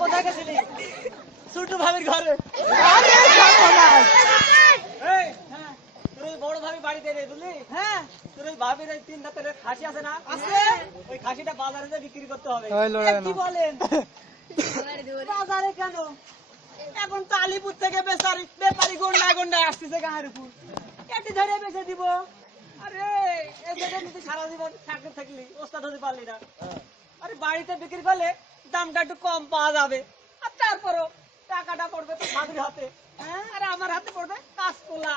কোথায় গেছিলি? ছোট ভাবির ঘরে। বড় ভাবি বাড়িতে নেই বুঝলি? হ্যাঁ, তোর ওই ভাবির ওই 3 দাঁতের খাসি আছে না? আছে। ওই খাসিটা বাজারে যে বিক্রি করতে হবে। কি বলেন? বাজারে কেন? এখন তো আলিপুর থেকে ব্যাপারী গন্ডায় আসতেছে গাঁয়ের উপর। এটি ধরে বেঁচে দিব। আরে এদের মধ্যে সারা জীবন চাকরি থাকলি ওস্তাদ হতে পারলি না। আরে বাড়িতে বিক্রি করলে দামটা একটু কম পাওয়া যাবে। আর তারপরও টাকাটা পড়বে তো ভাবির হাতে। হ্যাঁ, আরে আমার হাতে পড়বে কাঁচকলা।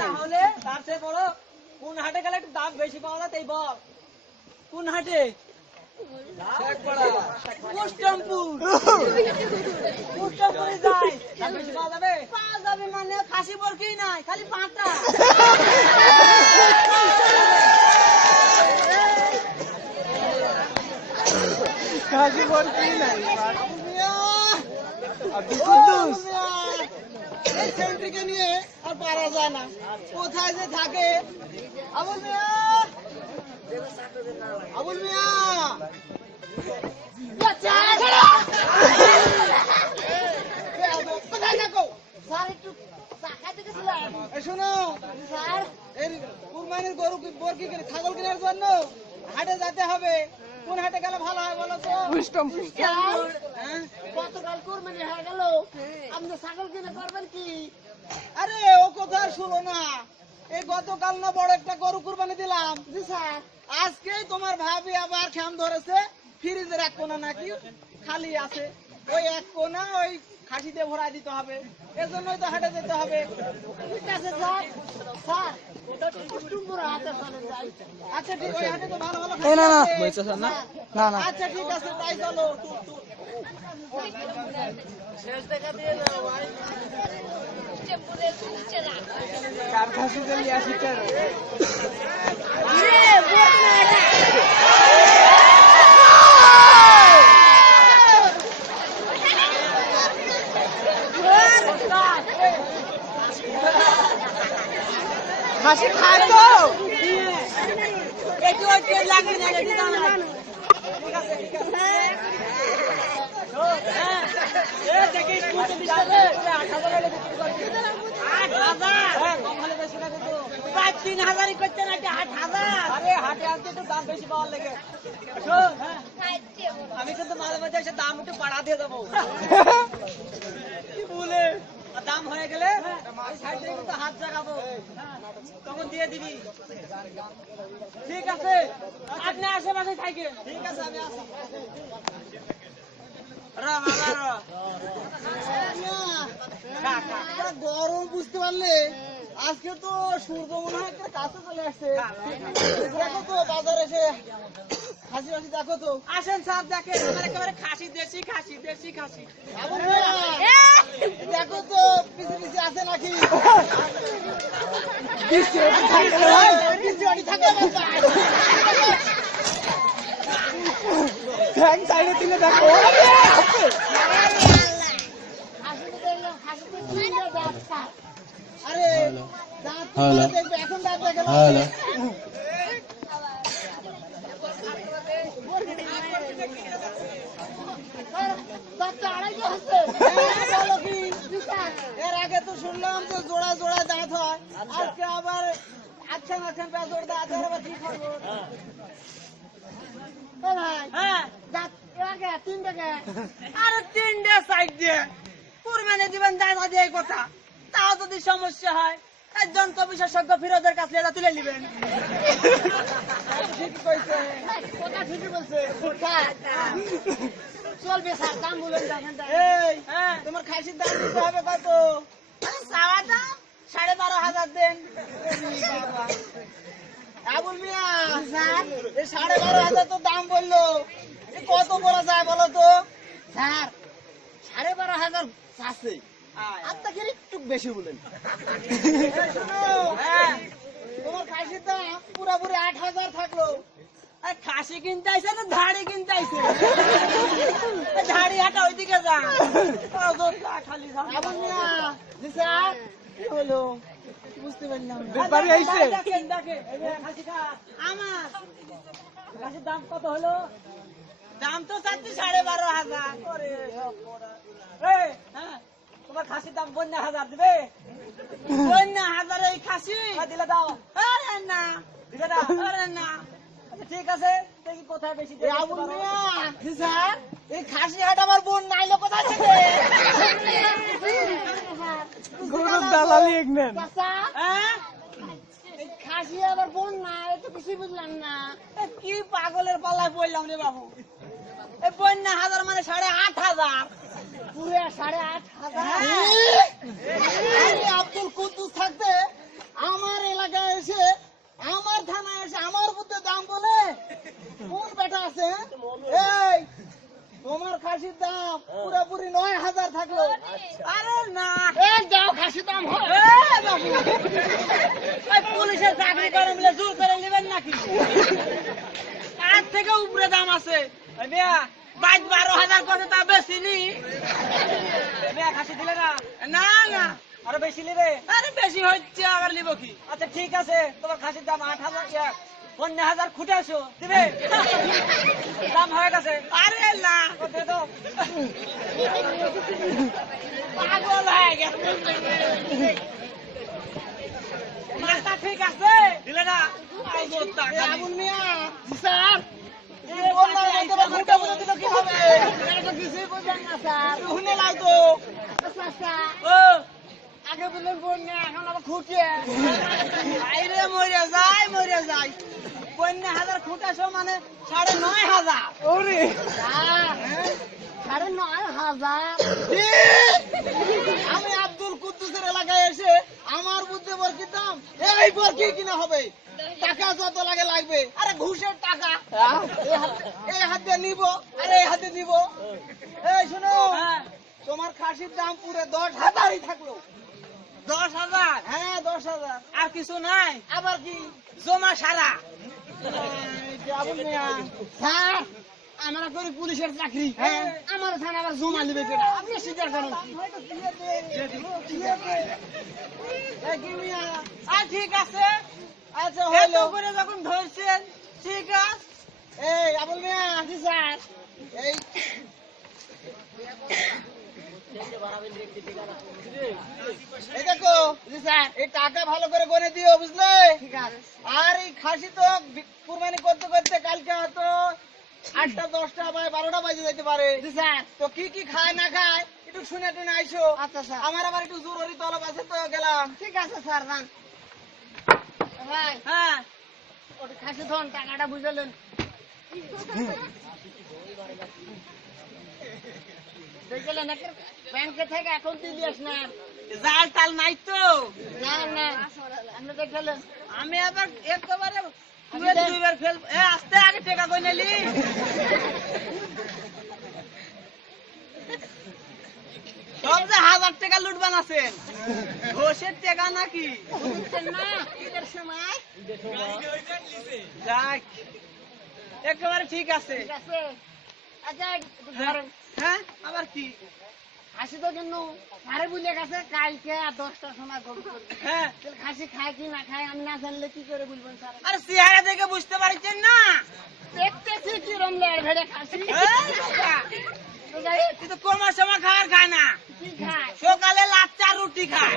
তাহলে তার চেয়ে বড় কোন হাটে গেলে একটু দাম বেশি পাওয়া যায় তাই বল। কোন হাটে? পোস্টমপুরে যাই, দাম বেশি পাওয়া যাবে? পাওয়া যাবে মানে খাসি বরকি নাই, খালি পাঁটা। খাসি বরকি নাই। এই ছেলেটিকে নিয়ে আর পারা যায় না, কোথায় যে থাকে। আবুল মিয়া, আবুল মিয়া, কোথায় থাকো? শোনো, কুরবানির গরু বরকি ছাগল কেনার জন্য হাটে যেতে হবে। কোন হাটে গেলে ভালো হয় বলো তো? গতকাল কুরবানি হয়ে গেল, আপনি ছাগল কিনে করবেন কি? আরে ও কথা শুনো না, এই গতকাল না বড় একটা গরু কুরবানি দিলাম। জি স্যার। আজকেই তোমার ভাবি আবার খেম ধরেছে, ফ্রিজের এক কোনা নাকি খালি আছে, ওই এক কোনা ওই খাসি দিয়ে ভরাই দিতে হবে, এজন্যই তো হাটে যেতে হবে। ঠিক আছে স্যার। স্যার আচ্ছা ঠিক, ওই হাটে তো ভালো ভালো খাসি আছে। না না, আচ্ছা ঠিক আছে, তাই চলো। খাসি দিলি আসি কেন? খাসি খায় তো একটু লাগবে না, ঠিক আছে ঠিক আছে। আমি কিন্তু মাঝে মাঝে এসে দাম একটু বাড়া দিয়ে দেবো। কি বলে দাম হয়ে গেলে হাত জাগাবো, তখন দিয়ে দিবি। ঠিক আছে, আপনি আশেপাশে থাকেন। ঠিক আছে, আমি আসি। গরম বুঝতে পারলে, আজকে তো সূর্য মনে হয় কাছে চলে আসছে। দেখো তো বাজারে এসে খাসি ফাসি দেখো তো। আসেন স্যার, দেখেন আমার একেবারে খাসি, দেশি খাসি, দেশি খাসি। দেখো তো পিছিয়ে পিছিয়ে আছে নাকি? সাইডে দিলে দেখো। আরে এখন দাঁত দেখে এর আগে তো শুনলাম যে জোড়া জোড়া দাঁত হয়, আজকে আবার আচ্ছা আচ্ছা পেঁচোর দাঁত হয়, আবার কি করবো? আরে 3টে সাইড দিয়ে কুরবানি দিবেন দাঁত দিয়ে কথা, তাও যদি সমস্যা হয় যন্ত্র বিশেষজ্ঞ ফিরোজের কাছে তুলে নেবেন। ঠিক কইছে, কথা ঠিকই বলছে। চলবে স্যার, দাম বলেন। এই তোমার খাসির দাম দিতে হবে কত? চাওয়া দাম 12,500 দেন। আবুল মিয়া স্যার, এই 12,500 তো দাম বললো, কত বলা যায় বলো তো? স্যার 12,500 আছে, আপনাকে একটু বেশি বলেন। তোমার খাসির দাম পুরোপুরি 8,000 থাকলো। খাসি কিনতে আইসে না ধাড়ি কিনতে আইসে? ধাড়ি হাটা ওইদিকে যা, খালি কি হলো বুঝতে পারলাম। ব্যাপারী আইছে। দেখেন দেখেন, আমার খাসির দাম কত হলো? দাম তো চাচ্ছি 12,500। তোমার খাসির দাম 52,000 দিবে? 52,000 এই খাসি দিলে দাও। আরে না দিলে না, আরে না। আচ্ছা ঠিক আছে, দেখি কোথায় বেশি দেবে। স্যার এই খাসি হাট আমার বোন নাইলো কোথায় থেকে? গরুর দালালি একনেন। খাসি আবার বোন না, তো কিছুই বুঝলাম না। কি পাগলের পাল্লায় পড়লাম রে বাবু। এই 52,000 মানে 8,500। পুরো 8,500। আব্দুল কুদ্দুস থাকতে আমার এলাকায় এসে, আমার থানায় এসে আমার বুদ্ধে দাম বলে কোন বেটা আছে? এই তোমার খাসির দাম পুরোপুরি 9,000 থাকলো। আরে না, যাও খাসির দাম পুলিশের চাকরি করে মিলে জোর করে নেবেন নাকি? তার থেকে উপরে দাম আছে। 12,000 করে তা বেশি নি। খাসি দিলে না? না না, আরো বেশি নেবে? আরে বেশি হচ্ছে, আবার নিব কি? আচ্ছা ঠিক আছে, তোমার খাসির দাম 8,000, 50,000 খুঁটে আসো দিবে? দাম হয়ে গেছে। আরে না তো পাগল হয়ে গেছে। মাথা ঠিক আছে দিলে না? আবুল মিয়া স্যার আগে বললেন বন্যা, এখন আবার খুঁটে মরে যায় 52,000 খুঁটাছো মানে 9,500। ওরে 9,500। আমি আব্দুল কুদ্দুসের এলাকায় এসে আমার বুদ্ধি বরকির দাম এই বরকি কিনা হবে, টাকা যত লাগে লাগবে। আরে ঘুষের টাকা এই হাত দিয়ে নিব, আরে এই হাতে নিব। এই শোনো, তোমার খাসির দাম পুরো 10,000ই থাকলো। 10,000? হ্যাঁ 10,000। আর কিছু নাই? আবার কি জমা সারা? স্যার আমরা করি পুলিশের চাকরি, আমার থানা আবার জমা নেবে কেনা? আপনি স্বীকার করেন। ঠিক আছে, আচ্ছা হলো করে যখন ধরছেন ঠিক আছে। এই আবুল মিয়া স্যার, এই দেখো স্যার, এই টাকা ভালো করে গনে দিও, বুঝলে? ঠিক আছে। আর এই খাসি তো কুরবানি করতে করতে কালকে হয়তো 8টা 10টা বা 12টা বাজে যেতে পারে। তো কি কি খায় না খায় একটু শুনে টুনে আইসো। আচ্ছা স্যার। আমার আবার একটু জরুরি তলব আছে তো গেলাম। ঠিক আছে স্যার, যান। ভাই হ্যাঁ ওটা খাসি ধন টাকাটা বুঝলেন? দেখলেন ব্যাংকে থেকে এখন তুই দিস না, জাল টাল নাই তো? না না, আপনি দেখলেন। আমি আবার একেবারে দুইবার ফেল। আস্তে আগে টাকা কই নিলি। সব যে 1000 টাকা লুট বানাছেন, ঘোষের টাকা নাকি? না ঈদের সময় যাক, একেবারে ঠিক আছে। আচ্ছা হ্যাঁ, আবার কি খাসি তো জন্য সারে বুঝে গেছে কালকে 10টার সময় গরু করবে। হ্যাঁ খাসি খায় কি না খায় আমি না জানলে কি করে বলবেন স্যার? আরে চেহারা দেখে বুঝতে পারছেন না? দেখতেছি কিরম লের ভেড়ে খাসি। তুই তো কমার সময় খাওয়ার খায় না। কি খায়? সকালে লাচ্চা রুটি খায়।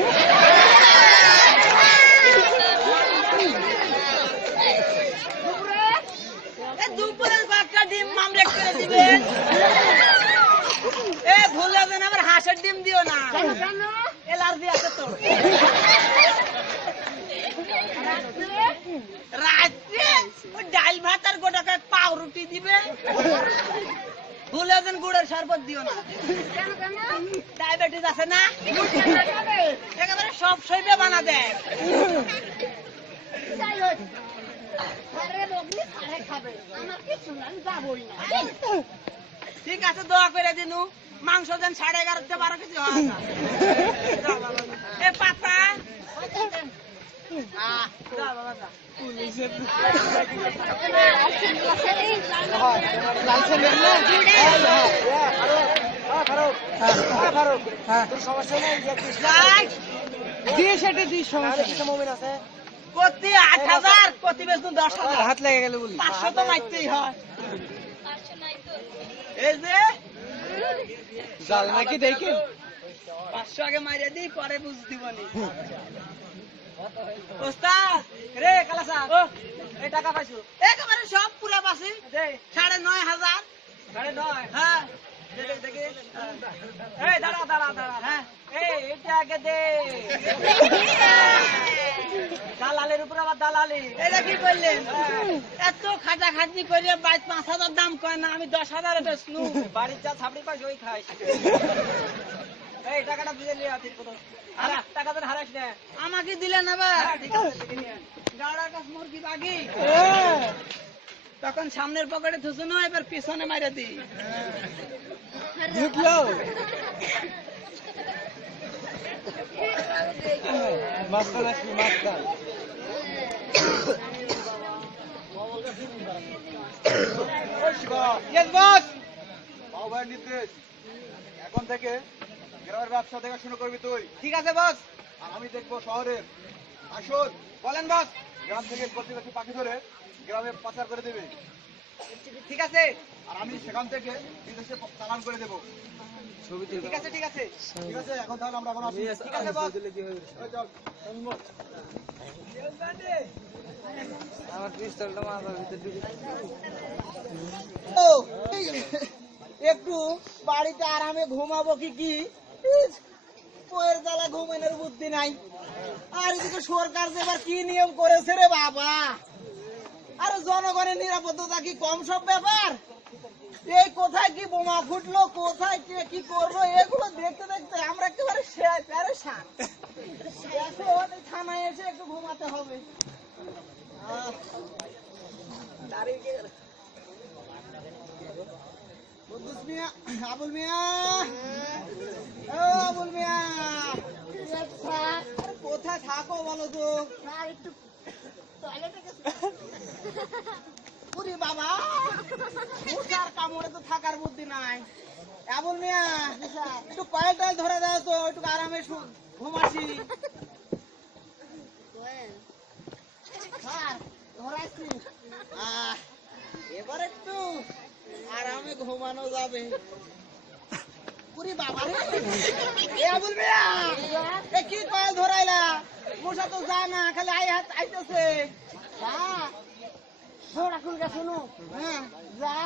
দুপুরের বাচ্চা ডিম মামলেট করে দিবেন। ভুল যাবেন, আবার হাঁসের ডিম দিও না, এলার্জি আছে তো। রাত্রে ওই ডাল ভাত আর গোটা পাউ রুটি দিবে। ভুল যাবেন, গুড়ের শরবত দিও না, ডায়াবেটিস আছে না। একেবারে সব সইবে বানা দেয়। ঠিক আছে, দোয়া করে দিনু মাংস দেন 11.5 12 কেজি হয় না। এ পাতা প্রতি 8,000 প্রতি বেতন 10,000 হাত লেগে গেল বলি 500 তো মারতেই হয়। এই যে জাল নাকি দেখেন 500 আগে মাইরে দিই পরে বুঝ দিবনি ওস্তাদ রে কালাসা এই টাকা পাইছো একেবারে সব পুরা পাছি দে 9,500 9.5 হ্যাঁ দেখে এই দাঁড়া হ্যাঁ এই এটা আগে দে দালালের উপর আবার দালালি এটা কি করলেন এত খাটা খাটনি করে 5,000 দাম কয় না আমি 10,000 এটা শুনু বাড়ির যা ছাপড়ি পাইছ ওই খাই এই টাকাটা বুঝে নিয়ে আছিস কত আর টাকা তো হারাস না আমাকে দিলে না বা ঠিক আছে গাড়ার কাছে মুরগি বাগি তখন সামনের পকেটে থুসু না এবার পিছনে মাইরা দি ঢুকলো মাস্টার আসবি মাস্টার ইয়েস বস বাবু ভাইয়ের নির্দেশ এখন থেকে গ্রামের ব্যবসা দেখা শুরু করবি তুই। ঠিক আছে বস আর আমি দেখবো শহরের আসুন বলেন বস গ্রাম থেকে কচি পাখি ধরে গ্রামে পাচার করে দেবে ঠিক আছে আর আমি সেখান থেকে বিদেশে চালান করে দেবো। ঠিক আছে ঠিক আছে এখন তাহলে আমরা এখন আসি। ঠিক আছে বস এই চল। আমার পিস্তলটা মাথার ভিতরে ঢুকে একটু বাড়িতে আরামে ঘুমাবো কি পোয়ের জ্বালা ঘুমানোর বুদ্ধি নাই আর এদিকে সরকার যে এবার কি নিয়ম করেছে রে বাবা আর জনগণের নিরাপত্তা কি কম সব ব্যাপার এই কোথায় কি বোমা ফুটলো কোথায় কে কি করলো এগুলো দেখতে দেখতে আমরা একেবারে প্যারেশান এখন এই থানায় এসে একটু ঘুমাতে হবে কুদ্দুস মিয়া, আবুল মিয়া, ও আবুল মিয়া, আরে কোথায় থাকো বলো তো? ওরে বাবা, মশার কামড়ে তো থাকার বুদ্ধি নাই। আবুল মিয়া, একটু কয়েল টয়েল ধরে দাও তো, একটু আরামে ঘুমাসি। স্যার, ধরাইছি। এবার একটু আরামে ঘুমানো যাবে। পুরি বাবা রে, এ আবুল মিয়া, এ কি কয়েল ধরাইলা? মশা তো যায় না, খালি আইতেছে। শোনো, হ্যাঁ, যা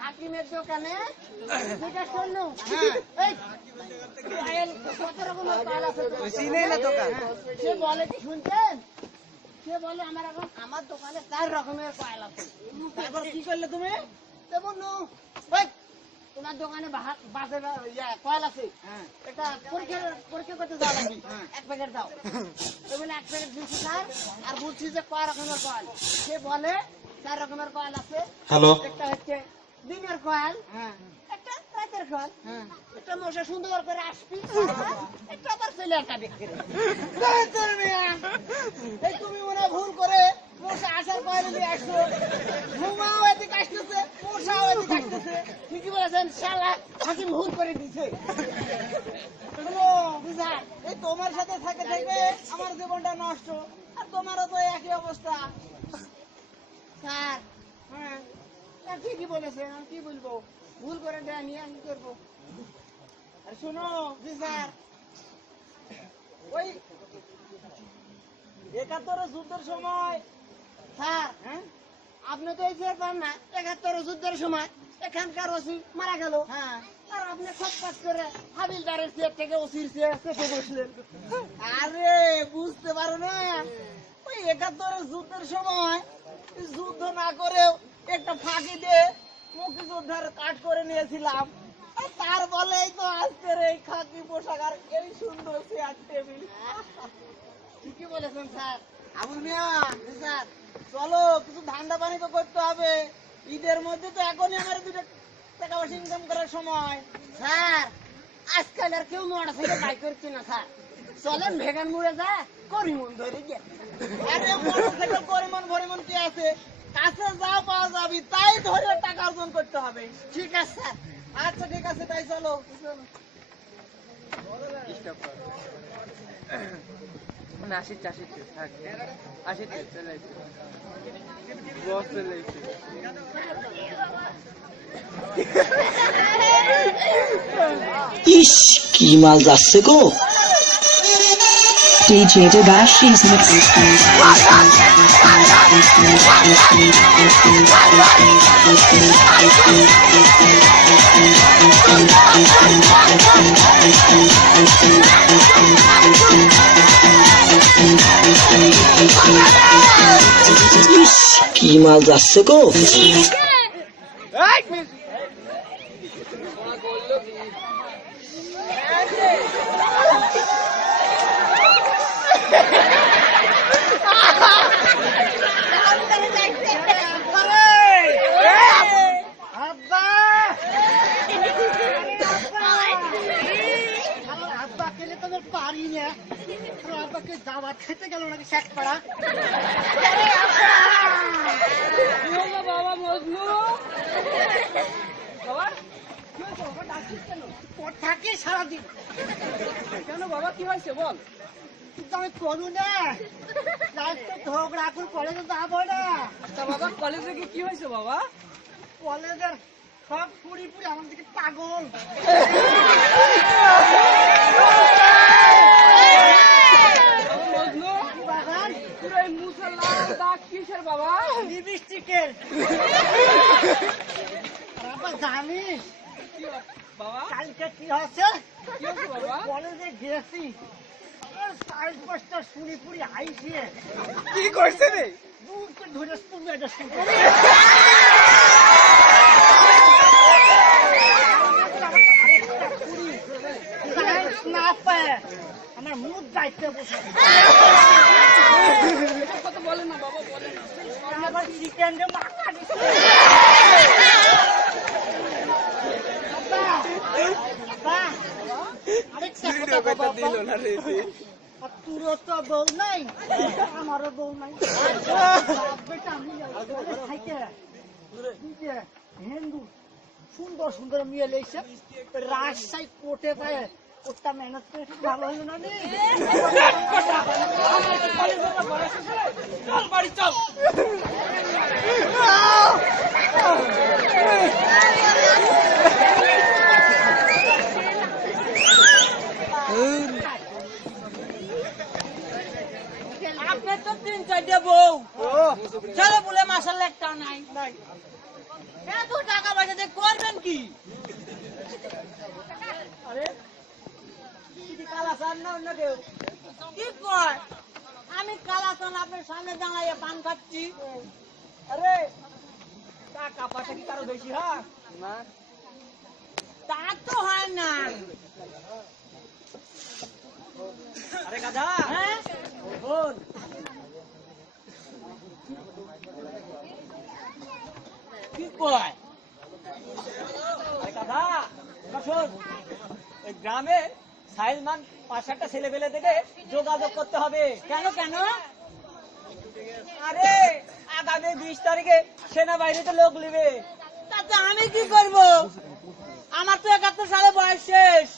হাকিমের দোকানে যেটা শুনলো, এই কয়েল কত রকমের কয়েল আছে তো? চিনেই না দোকান। সে বলে কি শুনছেন? সে বলে আমার দোকানে 4 রকমের কয়েল আছে। তারপর কি করলে তুমি? বললো তোমার দোকানে কয়েল আছে, এটা পরীক্ষা করতে যাওয়া লাগবে, 1 প্যাকেট দাও। তো বলে 1 প্যাকেট দিচ্ছি স্যার, আর বলছি যে কয় রকমের কয়েল। সে বলে 4 রকমের কয়েল আছে। হ্যালো, একটা হচ্ছে দিনের কয়েল, একটা রাতের কয়েল, একটা মশা সুন্দর করে আসবি, একটা আবার ফেলে একটা বিক্রি। এই তুমি মনে হয় ভুল করে মশা আসার কয়েল নিয়ে আসছো, ঘুমাও এদিকে আসতেছে, মশাও এদিকে আসতেছে। ঠিকই বলেছেন, শালা হাকিম ভুল করে দিছে। এই তোমার সাথে থাকে থেকে আমার জীবনটা নষ্ট, আর তোমারও তো একই অবস্থা। স্যার, হ্যাঁ ঠিকই বলেছেন, আমি কি বলবো, ভুল করে দেয় নিয়ে আমি করবো। আর শোনো জি স্যার, ওই 71 যুদ্ধের সময় স্যার, হ্যাঁ আপনি তো এই যে পান না, 71 যুদ্ধের সময় এখানকার ওসি মারা গেল, হ্যাঁ, আর আপনি সব কাজ করে হাবিলদারের চেয়ার থেকে ওসির চেয়ার চেপে বসলেন। আরে বুঝতে পারো না, ওই 71 যুদ্ধের সময় যুদ্ধ না করেও একটা ফাঁকি দিয়ে মুক্তিযোদ্ধার কাট করে নিয়েছিলাম, তার বলেই তো আজকের এই খাকি পোশাক আর এই সুন্দর চেয়ার টেবিল। ঠিকই বলেছেন স্যার। আবুল মিয়া, স্যার চলো কিছু ধান্দা পানি তো করতে হবে, ঈদের মধ্যে তো এখনই আমার 2 টাকা পয়সা ইনকাম করার সময়। স্যার আজকাল আর কেউ মোটরসাইকেল বাইক করছে না স্যার, চলেন ভেগান মুড়ে যা করিমন ধরে গিয়ে। আরে মোটরসাইকেল করিমন কি আছে, কাছে যা পাওয়া যাবে তাই ধরে টাকা অর্জন করতে হবে। ঠিক আছে স্যার, আচ্ছা ঠিক আছে, তাই চলো। মানে 80 থাক 80 চলে আসছে বস চলে আসছে ইস কি মাল যাচ্ছে গো DJ Devashi is mixing. ইস কি মাল যাচ্ছে গো দাওয়াত খেতে গেল নাকি শেখ পাড়া বাবা মজনু বাবা থাকে সারাদিন কেন বাবা কি হয়েছে বল আমি করু না ঝগড়া এখন কলেজে যাবো না বাবা কলেজে কি হয়েছে বাবা কলেজের সব পুরি পুরি আমার দিকে পাগল বাবা লিপস্টিকের জানিস বাবা কালকে কি হচ্ছে কলেজে গেছি সাড়ে 5টা শুনি পুরি আইসি কি করছে রে ধরে না পায় আমার মুখ দায়িত্বে বসে কথা বলে না বাবা বলে না আবার চিকেন রে মাথা দিচ্ছে তোরও তো বউ নাই আমারও বউ নাই হিন্দু সুন্দর সুন্দর মেয়ে লেগেছে রাজশাহী কোর্টে পায় ওটা মেহনত করে ভালো হলো না চল বাড়ি চল আপনার তো 3-4টা বউ চলো বলে মাসাল্লাহ একটা নাই এত টাকা পয়সা দিয়ে করবেন কি আরে কালাচান না অন্য কেউ কি কয় আমি কালাচান আপনার সামনে দাঁড়াইয়া পান খাচ্ছি আরে টাকা পয়সা কি কারো বেশি হয় না তা তো হয় না আরে গাধা হ্যাঁ বল কি কয় আরে গাধা শোন এই গ্রামে সাইলমান 5-7টা ছেলে পেলে থেকে যোগাযোগ করতে হবে কেন কেন আরে আগামী 20 তারিখে সেনাবাহিনীতে লোক নেবে তাতে আমি কি করব আমার তো 71 সালে বয়স শেষ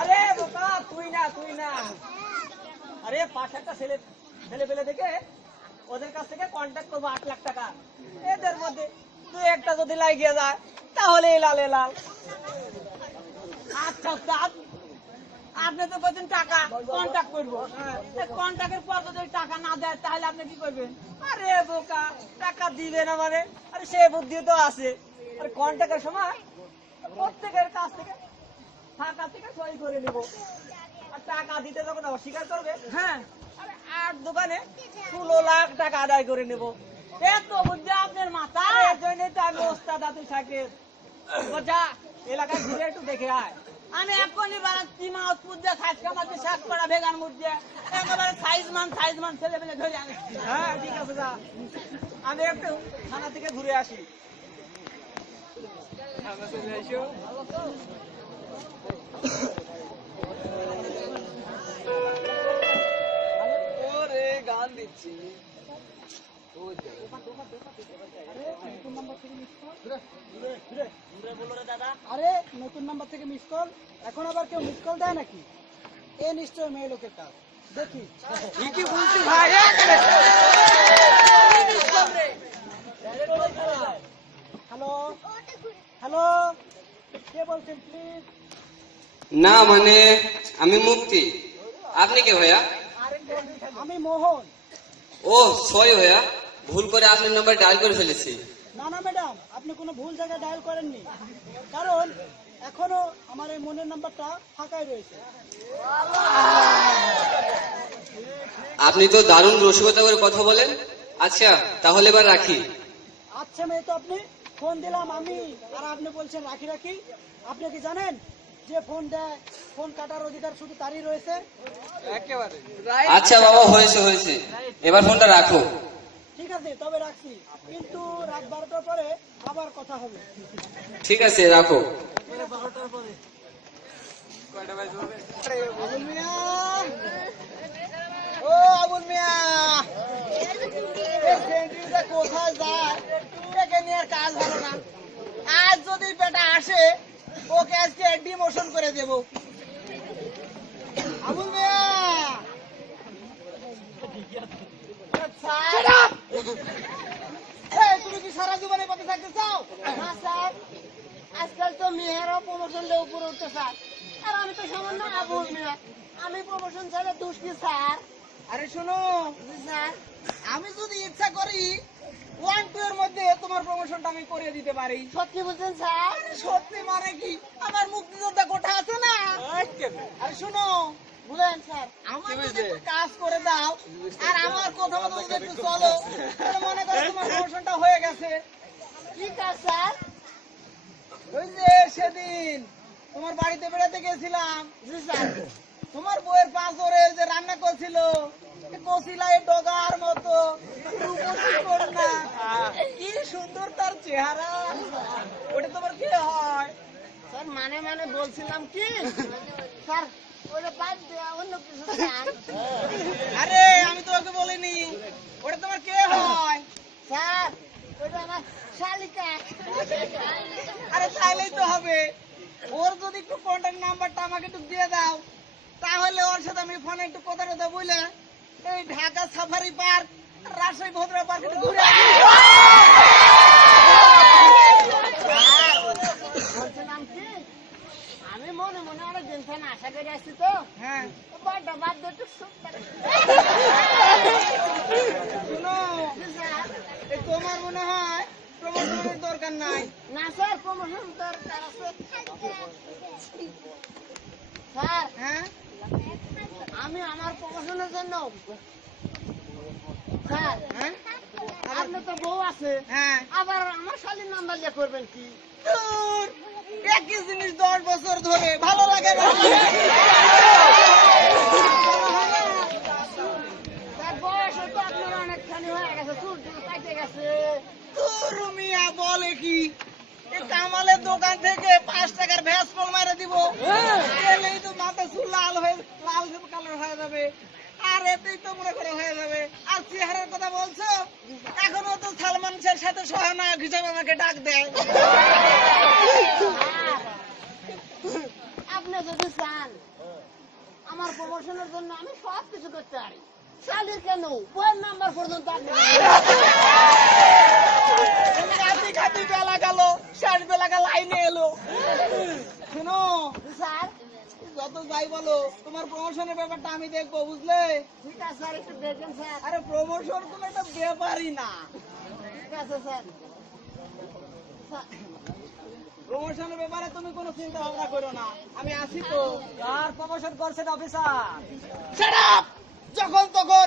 আরে বোকা তুই না আরে 5-7টা ছেলে পেলে থেকে ওদের কাছ থেকে কন্ট্যাক্ট করবো 8 লাখ টাকা এদের মধ্যে তুই একটা যদি লাগিয়ে যায় তাহলে লালে লাল আচ্ছা আপনি তো বলছেন টাকা কন্ট্যাক্ট করবো কন্ট্যাক্টের পর যদি টাকা না দেয় তাহলে আপনি কি করবেন আরে বোকা টাকা দিবে না মানে আরে সে বুদ্ধি তো আছে আরে কন্ট্যাক্টের সময় প্রত্যেকের কাছ থেকে টাকা থেকে সই করে নেব আর টাকা দিতে যখন অস্বীকার করবে হ্যাঁ আরে 8 দোকানে 16 লাখ টাকা আদায় করে নেব এত বুদ্ধি আপনার মাথায় এর জন্যই তো আমি ওস্তাদ আতুল সাকিব যা এলাকায় ঘুরে একটু দেখে আয় আমি এখনই চিমা উৎপুজা খাসকা মাঝে শাক করা ভেগান মুরগি একেবারে সাইজমান ছেলে পেলে ধরে আনি হ্যাঁ ঠিক আছে যা আমি একটু থানা থেকে ঘুরে আসি ওরে গান দিচ্ছি আরে নতুন নাম্বার থেকে মিস কল এখন আবার কেউ মিস কল দেয় নাকি এ নিশ্চয় মেয়ে লোকের কাজ দেখি কি বলছি ভাই হ্যালো হ্যালো, কে বলছেন প্লিজ? না মানে আমি মুক্তি। আপনি কে ভাইয়া? আমি মোহন। ও সরি ভাইয়া, ভুল করে আপনার নাম্বার ডায়াল করে ফেলেছি। না না ম্যাডাম, আপনি কোনো ভুল জায়গায় ডায়াল করেননি, কারণ এখনো আমার এই মনের নাম্বারটা ফাঁকাই রয়েছে। আপনি তো দারুণ রসিকতা করে কথা বলেন। আচ্ছা তাহলে এবার রাখি। আচ্ছা মেয়ে, তো আপনি ফোন দিলাম আমি, আর আপনি বলছেন রাখি রাখি। আপনি কি জানেন যে ফোন দেয়, ফোন কাটার অধিকার শুধু তারই রয়েছে? আচ্ছা বাবা, হয়েছে হয়েছে, এবার ফোনটা রাখো। ঠিক আছে, তবে রাখছি, কিন্তু রাত 12টার পরে আবার কথা হবে। ঠিক আছে রাখো। আবুল মিয়া, ও আবুল মিয়া, এই সেন্ট্রিটা কোথায় যায়? একে নিয়ে আর কাজ ভালো না। আজ যদি বেটা আসে, ওকে আজকে ডিমোশন করে দেব। আবুল মিয়া, তুমি কি সারা জীবনে পথে থাকতে চাও? না স্যার, আজকাল তো মেয়েরাও প্রমোশন দিয়ে উপরে উঠতে স্যার, আর আমি তো সামান্য আবুল মিয়া, আমি প্রমোশন ছাড়া দুষ্টি স্যার। আরে শোনো স্যার, আমি যদি ইচ্ছা করি 1-2 এর মধ্যে তোমার প্রমোশনটা আমি করে দিতে পারি। সত্যি বলছেন স্যার? সত্যি মানে কি, আমার মুক্তিযোদ্ধা কোঠা আছে না? আরে শোনো, বুঝলেন স্যার, আমার যদি একটু কাজ করে দাও আর আমার কথা মতো যদি একটু চলো, তাহলে মনে করো তোমার প্রমোশনটা হয়ে গেছে। কি কাজ স্যার? ওই যে সেদিন তোমার বাড়িতে বেড়াতে গেছিলাম, জি স্যার, তোমার বউয়ের পাঁচরে যে রান্না করছিল, কচিলাই ডগার মতো রূপসী কন্যা, কি সুন্দর তার চেহারা, ওটা তোমার কি হয়? স্যার মানে মানে বলছিলাম কি স্যার, ওটা বাদ দেওয়া অন্য কিছু স্যার। আরে আমি তো ওকে বলিনি, ওটা তোমার কে হয়? স্যার ওটা আমার শালিকা। আরে তাইলেই তো হবে, ওর যদি একটু কন্ট্যাক্ট নাম্বারটা আমাকে একটু দিয়ে দাও, তাহলে ওর সাথে আমি ফোনে একটু কথা কথা বলে এই ঢাকা সাফারি পার্ক, রাজশাহী ভদ্রা পার্ক একটু ঘুরে বলছিলাম কি, আমি মনে মনে অনেক দিন থেকে আশা করে আসছি তো, হ্যাঁ বড়টা বাদ দিয়ে একটু শুনো, তোমার মনে হয় প্রমোশনের দরকার নাই? না স্যার, প্রমোশন দরকার আছে স্যার। হ্যাঁ, আমি আমার প্রমোশনের জন্য স্যার, হ্যাঁ আপনার তো বউ আছে, হ্যাঁ, আবার আমার শালীর নাম্বার দিয়ে করবেন কি? একই জিনিস 10 বছর ধরে ভালো লাগে না স্যার, বয়স তো আপনার অনেকখানি হয়ে গেছে, চুল টুল পাইতে গেছে। রুমিয়া বলে কি, কামালের দোকান থেকে 5 টাকার ভ্যাস ফল মারে দিব, এলেই তো মাথা চুল লাল কালার হয়ে যাবে, আর এতেই তো মনে করে হয়ে যাবে। আর চেহারার কথা বলছো, এখনো তো সালমানের সাথে সহায়ক হিসেবে আমাকে ডাক দেয়। আপনি যদি চান আমার প্রমোশনের জন্য আমি সব কিছু করতে পারি, শালির কেন বইয়ের নাম্বার পর্যন্ত আপনি খাতি বেলা গেল, শেষ বেলা লাইনে এলো। শুনো স্যার, যত যাই বলো তোমার প্রমোশনের ব্যাপারটা আমি দেখবো, বুঝলে? ঠিক আছে স্যার, একটু দেখেন স্যার। আরে প্রমোশন কোনো একটা ব্যাপারই না। ঠিক আছে স্যার, প্রমোশনের ব্যাপারে তুমি কোনো চিন্তা ভাবনা করো না, আমি আছি তো। আর প্রমোশন করছেন অফিসার? যখন তখন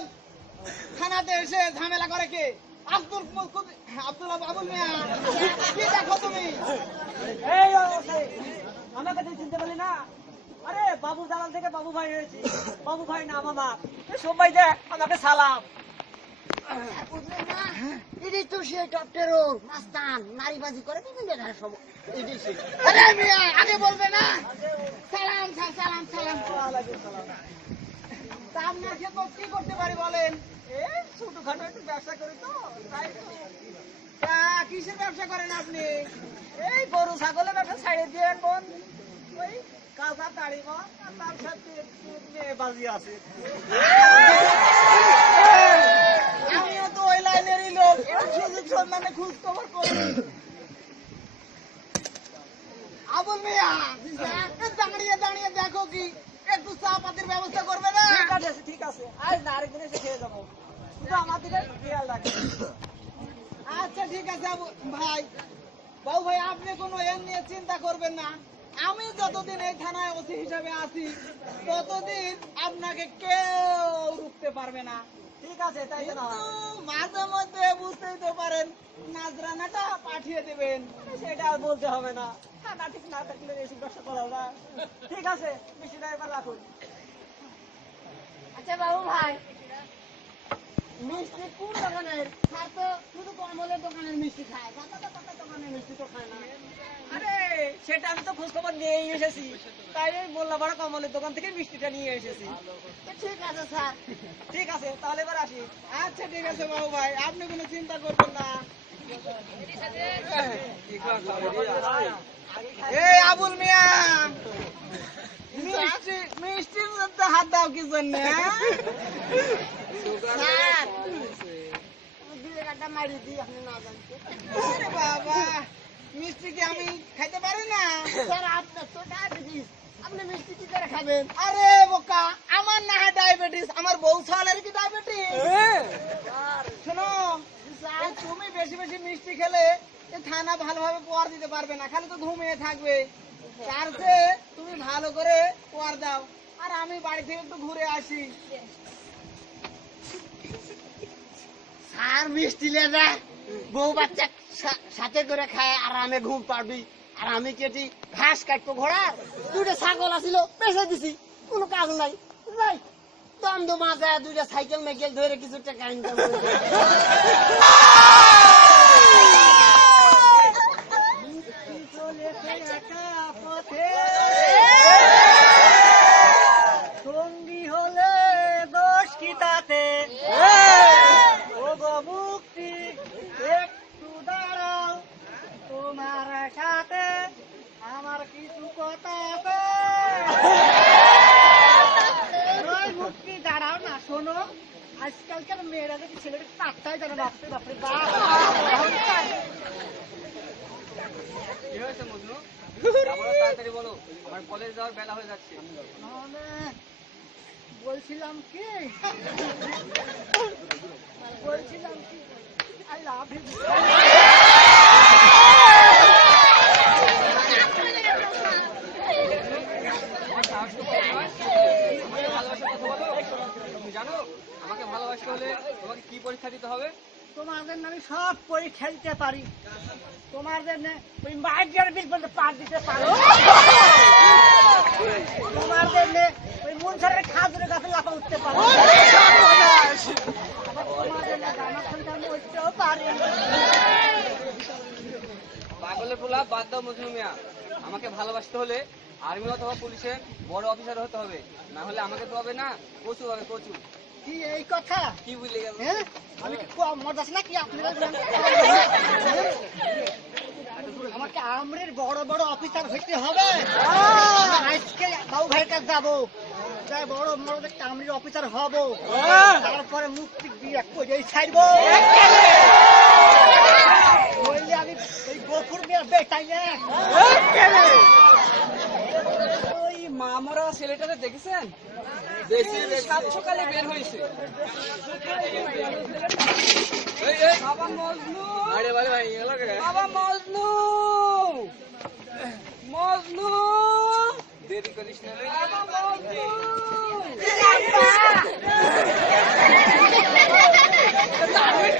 থানাতে এসে ঝামেলা করে কে? আবুল মিয়া, কি দেখো তুমি? আমাকে তুই চিনতে পারলি না? আরে বাবু দালাল থেকে বাবু ভাই হয়েছি, বাবু ভাই নাম আমার, সবাই দেখ আমাকে সালাম। এটাই তো সে টপটেরো মাস্তান, নারীবাজি করে বিভিন্ন সব। আগে বলবে না সালাম সালাম সালাম। তা আপনাকে কি করতে পারি বলেন? ছোটখাটো একটু ব্যবসা করি তো, তাই তো। কিসের ব্যবসা করেন আপনি? এই গরু ছাগলের ব্যবসা ছাড়িয়ে দিয়ে এখন ওই কাঁচা তাড়ি মাছ আর তার সাথে মেয়ে বাজি আছে। আমিও তো ওই লাইনেরই লোক, সুযোগ সন্ধানে খোঁজ খবর করি। আবুল মিয়া দাঁড়িয়ে দাঁড়িয়ে দেখো কি একটু চা পাতির ব্যবস্থা করবে না? ঠিক আছে আজ না আরেকদিন এসে খেয়ে যাবো, শুধু আমাদের খেয়াল রাখবে। আচ্ছা ঠিক আছে ভাই, বাবু ভাই আপনি কোনো এর নিয়ে চিন্তা করবেন না। আমি যতদিন এই থানায় ওসি হিসাবে আছি ততদিন আপনাকে কেউ রুখতে পারবে না। ঠিক আছে, তাই না? মাঝে মধ্যে বুঝতেই তো পারেন নাজরানাটা পাঠিয়ে দেবেন, সেটা আর বলতে হবে না। না ঠিক না থাকলে এসব ব্যবসা করা না। ঠিক আছে, মিষ্টিটা এবার রাখুন। আচ্ছা বাবু ভাই, মিষ্টি কোন দোকানের? স্যার তো শুধু কমলের দোকানের মিষ্টি খায়, দোকানের মিষ্টি তো খায় না। আরে সেটা আমি তো খোঁজ খবর নিয়েই এসেছি, তাই বললাম বড় কমলের দোকান থেকে মিষ্টিটা নিয়ে এসেছি। ঠিক আছে স্যার, ঠিক আছে তাহলে এবার আসি। আচ্ছা ঠিক আছে বাবু ভাই, আপনি কোনো চিন্তা করবেন না। এই আবুল মিয়া, মিষ্টির মধ্যে হাত দাও কি জন্য? বাবা মিষ্টি কি আমি খাইতে পারি না? স্যার আপনার তো ডায়াবেটিস, আপনি মিষ্টি কি করে খাবেন? আরে বোকা, আমার না ডায়াবেটিস, আমার বউ ছালের কি ডায়াবেটিস? শোনো, তুমি বেশি বেশি মিষ্টি খেলে থানা ভালোভাবে পোয়ার দিতে পারবে না, খালি তো ঘুমিয়ে থাকবে। তার চেয়ে তুমি ভালো করে পোয়ার দাও, আর আমি বাড়ি থেকে একটু ঘুরে আসি। আর মিষ্টি লেদা বউ বাচ্চা সাথে করে খায় আর আমি ঘুম পারবি, আর আমি কেটি ঘাস কাটবো ঘোড়ার। দুটো ছাগল আসিল পেশা দিছি, কোনো কাজ নাই। যাই দম মাঝে দুইটা সাইকেল মেকেল ধরে কিছু টাকা ইনকাম করে। সঙ্গী হলে দোষ কি তাতে, ও গো মুক্তি একটু দাঁড়াও, তোমার সাথে আমার কিছু কথা আছে। ওই মুক্তি দাঁড়াও না, শোনো আজকালকার মেয়েরা দেখি ছেলেটা পাত্তাই জানে, বাপরে বাপরে বাপ। কি হয়েছে মজনু? তাড়াতাড়ি বলো, আমার কলেজ যাওয়ার বেলা হয়ে যাচ্ছে। বলছিলাম কি আই লাভ ইউ। তুমি জানো আমাকে ভালোবাসতে হলে তোমাকে কি পরীক্ষা দিতে হবে? তোমাদের আমি সব পরীক্ষা দিতে পারি, তোমাদের ওই মাইকের বিল বলতে পার দিতে পারো, তোমাদের ওই মনসারের খাজুরের গাছে লাফা উঠতে পারো, তোমাদের জামা খুলতে আমি উঠতেও পারি। পাগলের প্রলাপ বাদ দাও মজনু মিয়া, আমাকে ভালোবাসতে হলে আর্মি অথবা পুলিশের বড় অফিসার হতে হবে, না হলে আমাকে তো হবে না, কচু হবে কচু। কি এই কথা? কি বুঝলে গেল? হ্যাঁ আমি কি কম মজা আছে নাকি? আপনারা আমাকে আমরের বড় বড় অফিসার হইতে হবে। আজকে বাবু ভাইয়ের কাছে যাবো, যাই বড় বড় একটা আমরের অফিসার হব, তারপরে মুক্তি দিয়ে কোজাই ছাড়বো। বললে আমি ওই গফুর মেয়ের বেটাই না। ওই মামরা ছেলেটাকে দেখেছেন? সাত সকালে বের হয়েছে। বাবা মজনু, বাবা মজনু, মজনু দেরি করিস না রে। বাবা মজনু,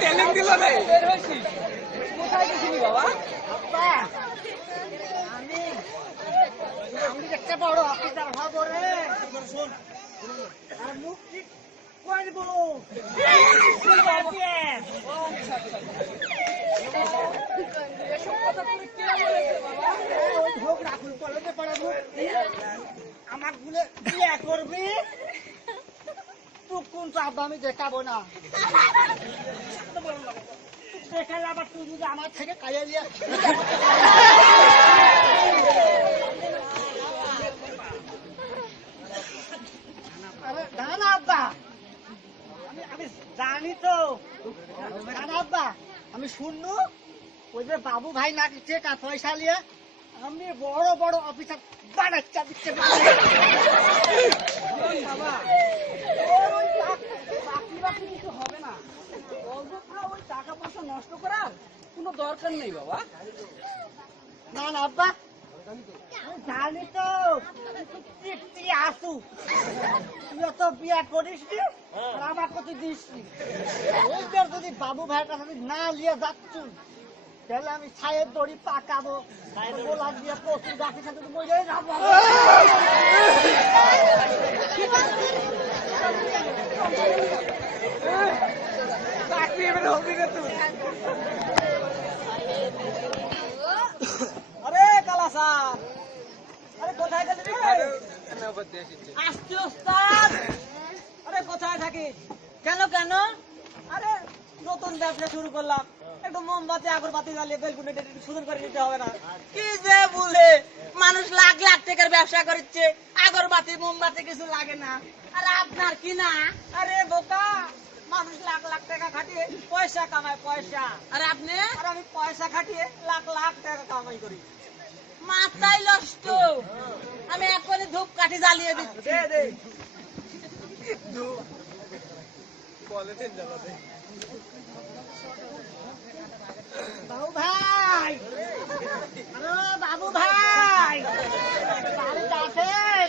ট্যালেন্ট দিল রে। বের হয়েছিস কোথায় গেছিলি বাবা? আমি একটা বড় অফিসার হব রে, আর মুক্তি করবো। আমার গুলে বিয়ে করবি, তুই কোন চাপ আমি দেখাবো না, দেখালে আবার তুই যদি আমার থেকে কাইয়ে দিয়ে। আমি জানি তো আব্বা, আমি শুনলু ওই যে বাবু ভাই নাকি টাকা পয়সা নিয়ে আমি বড় বড় অফিসার বানাচ্ছা দিচ্ছে বাবা ওই চাকরি বাকরি কিছু হবে না, অযথা ওই টাকা পয়সা নষ্ট করার কোনো দরকার নেই বাবা। না না আব্বা, জানি তো তুই আসু, তুই তো বিয়া করিস নি আর আমার কত দিস নি। ওইটার যদি বাবু ভাইয়ের কাছে যদি না নিয়ে যাচ্ছ তাহলে আমি ছায়ের দড়ি পাকাবো, গোলাপ দিয়ে প্রচুর গাছের সাথে মরে যাবো। চাকরি এবার হবে না তুই। আরে কালাসা, আরে কোথায় গেলি রে? আসছি ওস্তাদ। আরে কোথায় থাকিস? কেন কেন? আরে নতুন ব্যবসা শুরু করলাম, একটু মোমবাতি আগরবাতি জ্বালিয়ে বেলকুনি সুন্দর করে নিতে হবে না? কি যে বলে, মানুষ লাখ লাখ টাকার ব্যবসা করছে, আগরবাতি মোমবাতি কিছু লাগে না, আর আপনার কি না? আরে বোকা, মানুষ লাখ লাখ টাকা খাটিয়ে পয়সা কামায় পয়সা, আর আপনি আর আমি পয়সা খাটিয়ে লাখ লাখ টাকা কামাই করি। মাথায় নষ্ট। আমি এখনই ধূপ কাঠি জ্বালিয়ে দিচ্ছি। দে দে। বাবু ভাই, হ্যালো বাবু ভাই, বাড়িতে আছেন?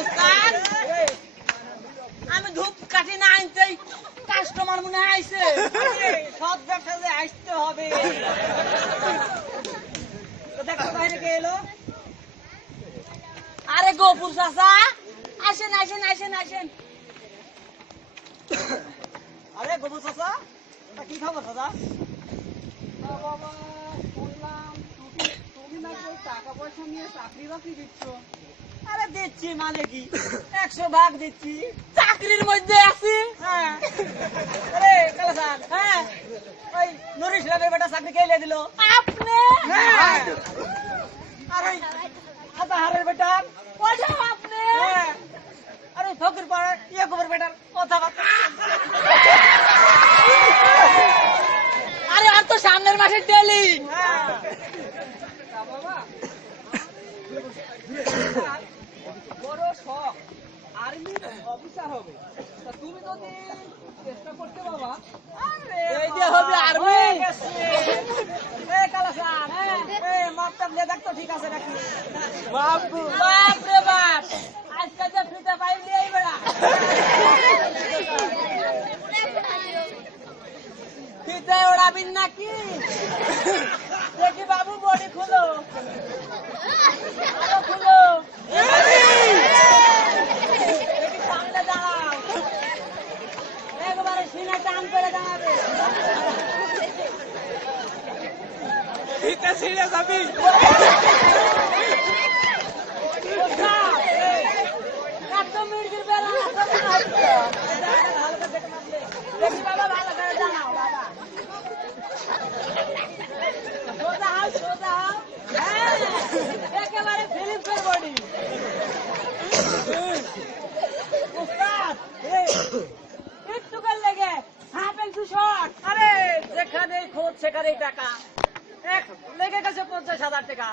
উস্তাদ, আমি ধূপ কাঠি না আনতেই কাস্টমার মনে হয় আইছে। আরে, সব ব্যবসা যে আসতে হবে। তো দেখ তো বাইরে কে এলো? আরে গোপুর চাচা, আসেন আসেন আসেন আসেন। আরে গোবু চাচা, তা কি খবর দাদা? বাবা, শুনলাম তুমি নাকি ওই টাকা পয়সা নিয়ে চাকরি বাকরি দিচ্ছ। আরে দিচ্ছি মানে কি, 100 ভাগ দিচ্ছি। চাকরির মধ্যে আছি। হ্যাঁ। আরে কালাসান, হ্যাঁ, ওই নুরিশ লাভের বেটা চাকরি কে দিল? আপনি? হ্যাঁ। আর ওই হাজারের বেটা, ওটাও আপনি? হ্যাঁ। আর ওই ফকির পাড়ার ইয়াকুবের বেটার কথাবার্তা। আরে আর তো সামনের মাসে ডেলি। হ্যাঁ। বড় শখ আর্মির অফিসার হবে, তা তুমি যদি চেষ্টা করতে বাবা। আরে এই যে হবে আর্মি। হয়ে গেছে। এই কালাসান, এই মাপটাপ নিয়ে দেখ তো ঠিক আছে নাকি? বাপ রে বাপ, আজকাল যে ফিতে পাইলি এই বেড়া। ফিতে ওড়াবিন নাকি? দেখি বাবু বডি খুলো, আরো খুলো। দেখি সামনে দাঁড়াও, একবারে সিনে টান করে দাঁড়াবে। ফিতে ছিঁড়ে যাবি। একদম মির্গির বেলা দেখি বাবা, ভালো করে জানাও বাবা। সোজা হাও, সোজা হাও। হ্যাঁ, একেবারে ফিলিপের বডি। উস্তাদ, একটু করে লেগে হাফ একটু শর্ট। আরে যেখানেই খোঁজ সেখানেই টাকা। এক লেগে গেছে 50,000 টাকা।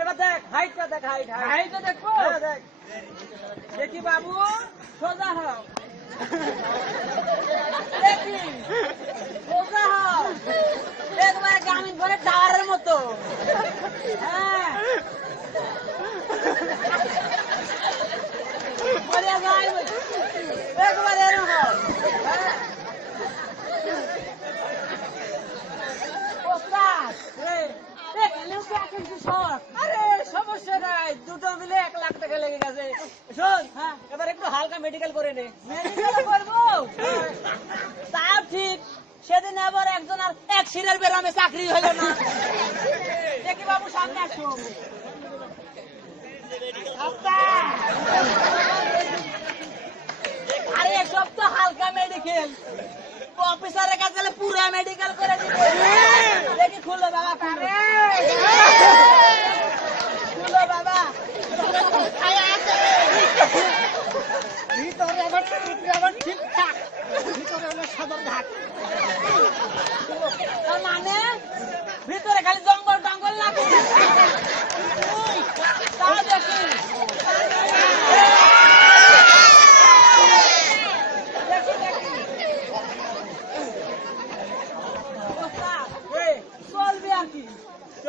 এবার দেখ হাইটটা দেখ, হাইট হাইটটা দেখবো? হ্যাঁ, দেখ। দেখি বাবু, সোজা হও। দেখি সোজা হও, একবারে গ্রামীণ ঘরে টাওয়ারের মতো। হ্যাঁ, মরিয়া যায় একবারে এরকম। হ্যাঁ, ওস্তাদ, এখানেও তো এখন শর্ট। আরে সমস্যা নাই, দুটো মিলে 1 লাখ টাকা লেগে গেছে। শোন, হ্যাঁ, এবার একটু হালকা মেডিকেল করে নে। মেডিকেল করবো? তাও ঠিক, সেদিন আবার একজন আর এক সিরের বেরামে চাকরি হলো না। দেখি বাবু সামনে আসুন। আরে এসব তো হালকা মেডিকেল, অফিসারের কাছে গেলে পুরো মেডিকেল করে দিবে। দেখি খুলো বাবা, কারে খুলো বাবা। ভিতরে আবার ঠিকঠাক, ভিতরে হলো সদর ঘাট। তার মানে ভিতরে খালি জঙ্গল টঙ্গল লাগে।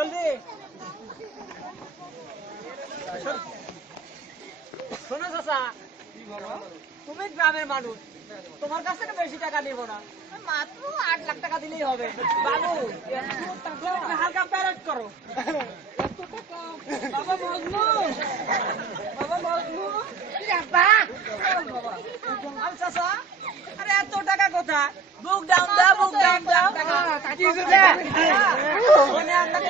বললি? শোনো চাচা, তুমি গ্রামের মানুষ, তোমার কাছ থেকে বেশি টাকা নিব না, মাত্র 8 লাখ টাকা দিলেই হবে। বাবু তুমি হালকা প্যারেড করো। বাবা মজনু, বাবা মজনু, আর চাচা, আরে এত টাকা কোথায়? বুক ডাউন দাও, বুক ডাউন দাও। মনে আপনাকে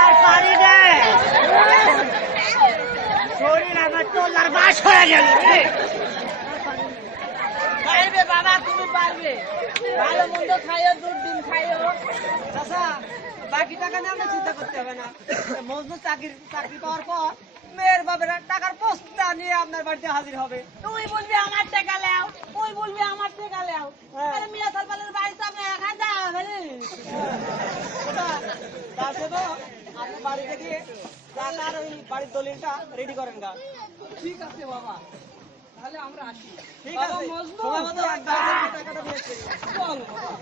আর পারি না, শরীর আমার তোলার বাস হয়ে গেল রে। পারবে বাবা, তুমি পারবে। ভালো মন্দ খাইও, দুধ ডিম খাইও। চাচা, বাকি টাকা নিয়ে আমরা চিন্তা করতে হবে না। মজনু চাকরি পাওয়ার পর মেয়ের বাবেরা টাকার বস্তা নিয়ে আপনার বাড়িতে হাজির হবে। তুই বলবি আমার টাকা লেও, তুই বলবি আমার টাকা লেও। আরে মিয়া সালপালের বাড়ি তো আপনি একা যাবেন। তারপরে আপনি বাড়িতে গিয়ে টাকার ওই বাড়ির দলিলটা রেডি করেন গা। ঠিক আছে বাবা, তাহলে আমরা আসি। ঠিক বাবা আছে, মজনু, সময় মতো টাকাটা নিয়ে এসে। চলো বাবা।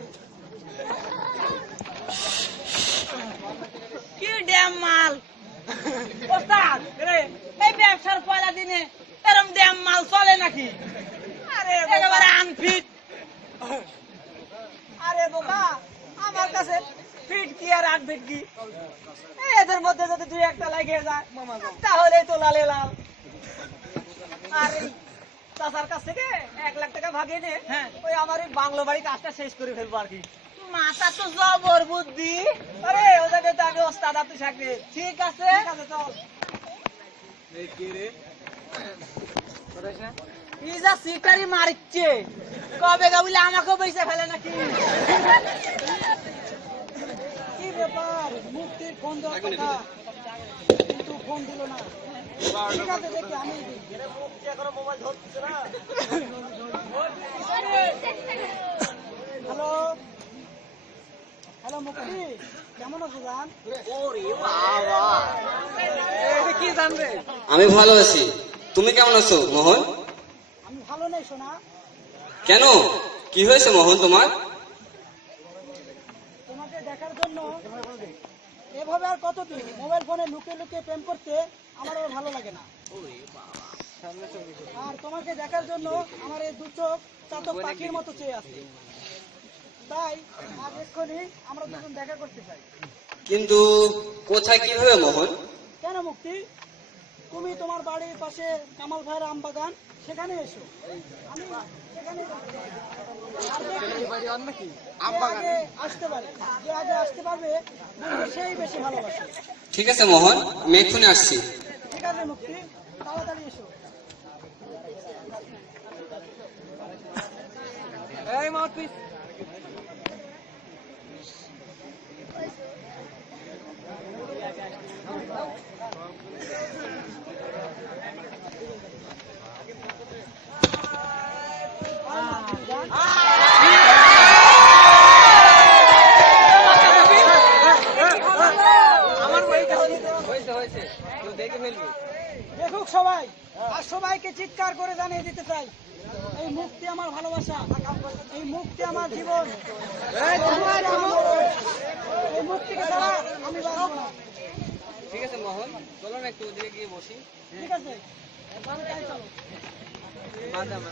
কি ড্যাম মাল ওস্তাদ রে, এই ব্যবসার পয়লা দিনে এরম ড্যাম মাল চলে নাকি? আরে একেবারে আনফিট। আরে বোকা, আমার কাছে ফিট কি আর 8 ফিট কি, এদের মধ্যে যদি 2-1টা লাগে যায় তাহলে তো লালে লাল। আর এই চাচার কাছ থেকে 1 লাখ টাকা ভাগিয়ে নে, ওই আমার এই বাংলো বাড়ি কাজটা শেষ করে ফেলবো আর কি। মাথা তো জবর বুদ্ধি। আরে ওদের তো আমি ওস্তাদ, আপনি থাকবে। ঠিক আছে, ঠিক আছে, চল। ইজা সিটারি মারছে কবে গা বলে আমাকে পয়সা ফেলে নাকি? কি ব্যাপার, মুক্তির ফোন দেওয়ার কথা কিন্তু ফোন দিল না। ঠিক আছে, দেখি আমি মুক্তি এখনো মোবাইল ধরছে না। হ্যালো হ্যালো, মুক্তি কেমন আছো জান? কি জানবে? আমি ভালো আছি, তুমি কেমন আছো মোহন? আমি ভালো নেই সোনা। কেন, কি হয়েছে মোহন তোমার? তোমাকে দেখার জন্য এভাবে আর কতদিন মোবাইল ফোনে লুকিয়ে লুকিয়ে প্রেম করতে আমার আর ভালো লাগে না। আর তোমাকে দেখার জন্য আমার এই 2 চোখ চাতক পাখির মতো চেয়ে আছে। তাই আজ এক্ষুনি আমরা দুজন দেখা করতে চাই। কিন্তু কোথায়, কিভাবে মোহন? কেন মুক্তি, তুমি তোমার বাড়ির পাশে কামাল ভাইয়ের আম বাগান, সেখানে এসো। আমি সেখানে আগে আসতে পারে, যে আগে আসতে পারবে বলবে সেই বেশি ভালোবাসে। ঠিক আছে মোহন, আমি এক্ষুনি আসছি। ঠিক আছে মুক্তি, তাড়াতাড়ি এসো। এই মাউথপিস, হয়েছে, তুই দেখে ফেলবি। দেখুক সবাই, আর সবাইকে চিৎকার করে জানিয়ে দিতে চাই, এই মুক্তি আমার ভালোবাসা, এই মুক্তি আমার জীবন, এই মুক্তিকে ছাড়া আমি বাঁচব না। ঠিক আছে মোহন, চলো না একটু ওদিকে গিয়ে বসি। ঠিক আছে, তাহলে তাই চলো। বাদে আমরা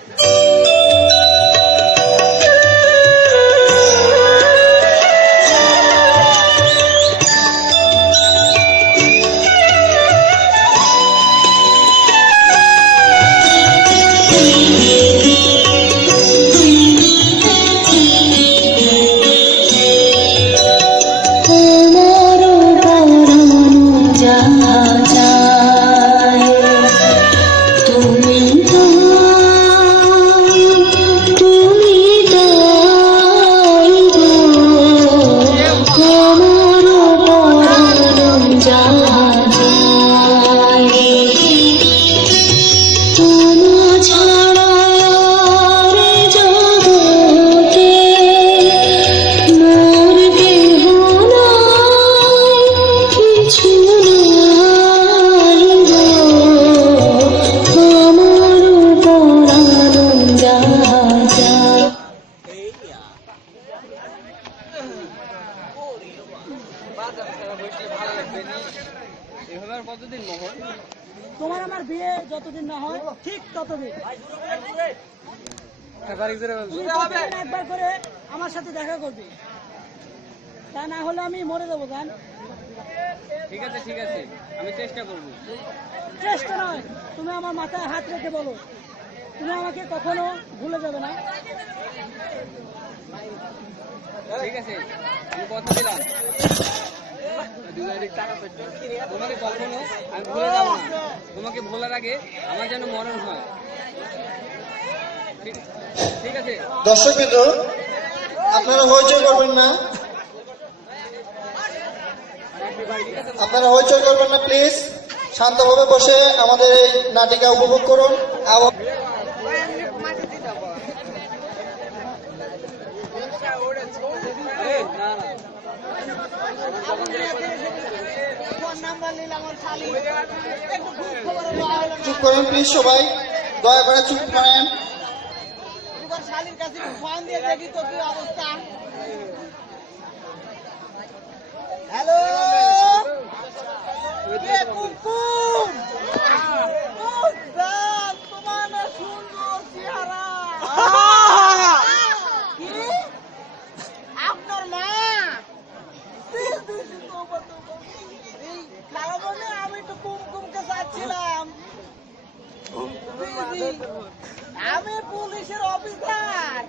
তুমি তো এভাবে আর কতদিন মোহন? তোমার আমার বিয়ে যতদিন না হয় ঠিক ততদিন তুমি প্রতিদিন একবার করে আমার সাথে দেখা করবি, তা না হলে আমি মরে যাবো। জান, ঠিক আছে ঠিক আছে, আমি চেষ্টা করবো। চেষ্টা নয়, তুমি আমার মাথায় হাত রেখে বলো তুমি আমাকে কখনো ভুলে যাবে না। ঠিক আছে, আমি কথা দিলাম তোমাকে কখনো আমি ভুলে যাবো না। তোমাকে ভোলার আগে আমার যেন মরণ হয়। ঠিক আছে। দর্শক বিন্দু, আপনারা হইচই করবেন না, আপনারা হইচই করবেন না প্লিজ। শান্তভাবে বসে আমাদের এই নাটিকা উপভোগ করুন। এবং চুপ করেন প্লিজ, সবাই দয়া করে চুপ করেন। শালির কাছে ফোন দিয়ে দেখি তো কি অবস্থা। হ্যালো, কে কুমকুম? তোমার না সুন্দর চেহারা। কি? আপনার মা? এই কারণে আমি তো কুমকুমকে চাচ্ছিলাম। আমি পুলিশের অফিসার।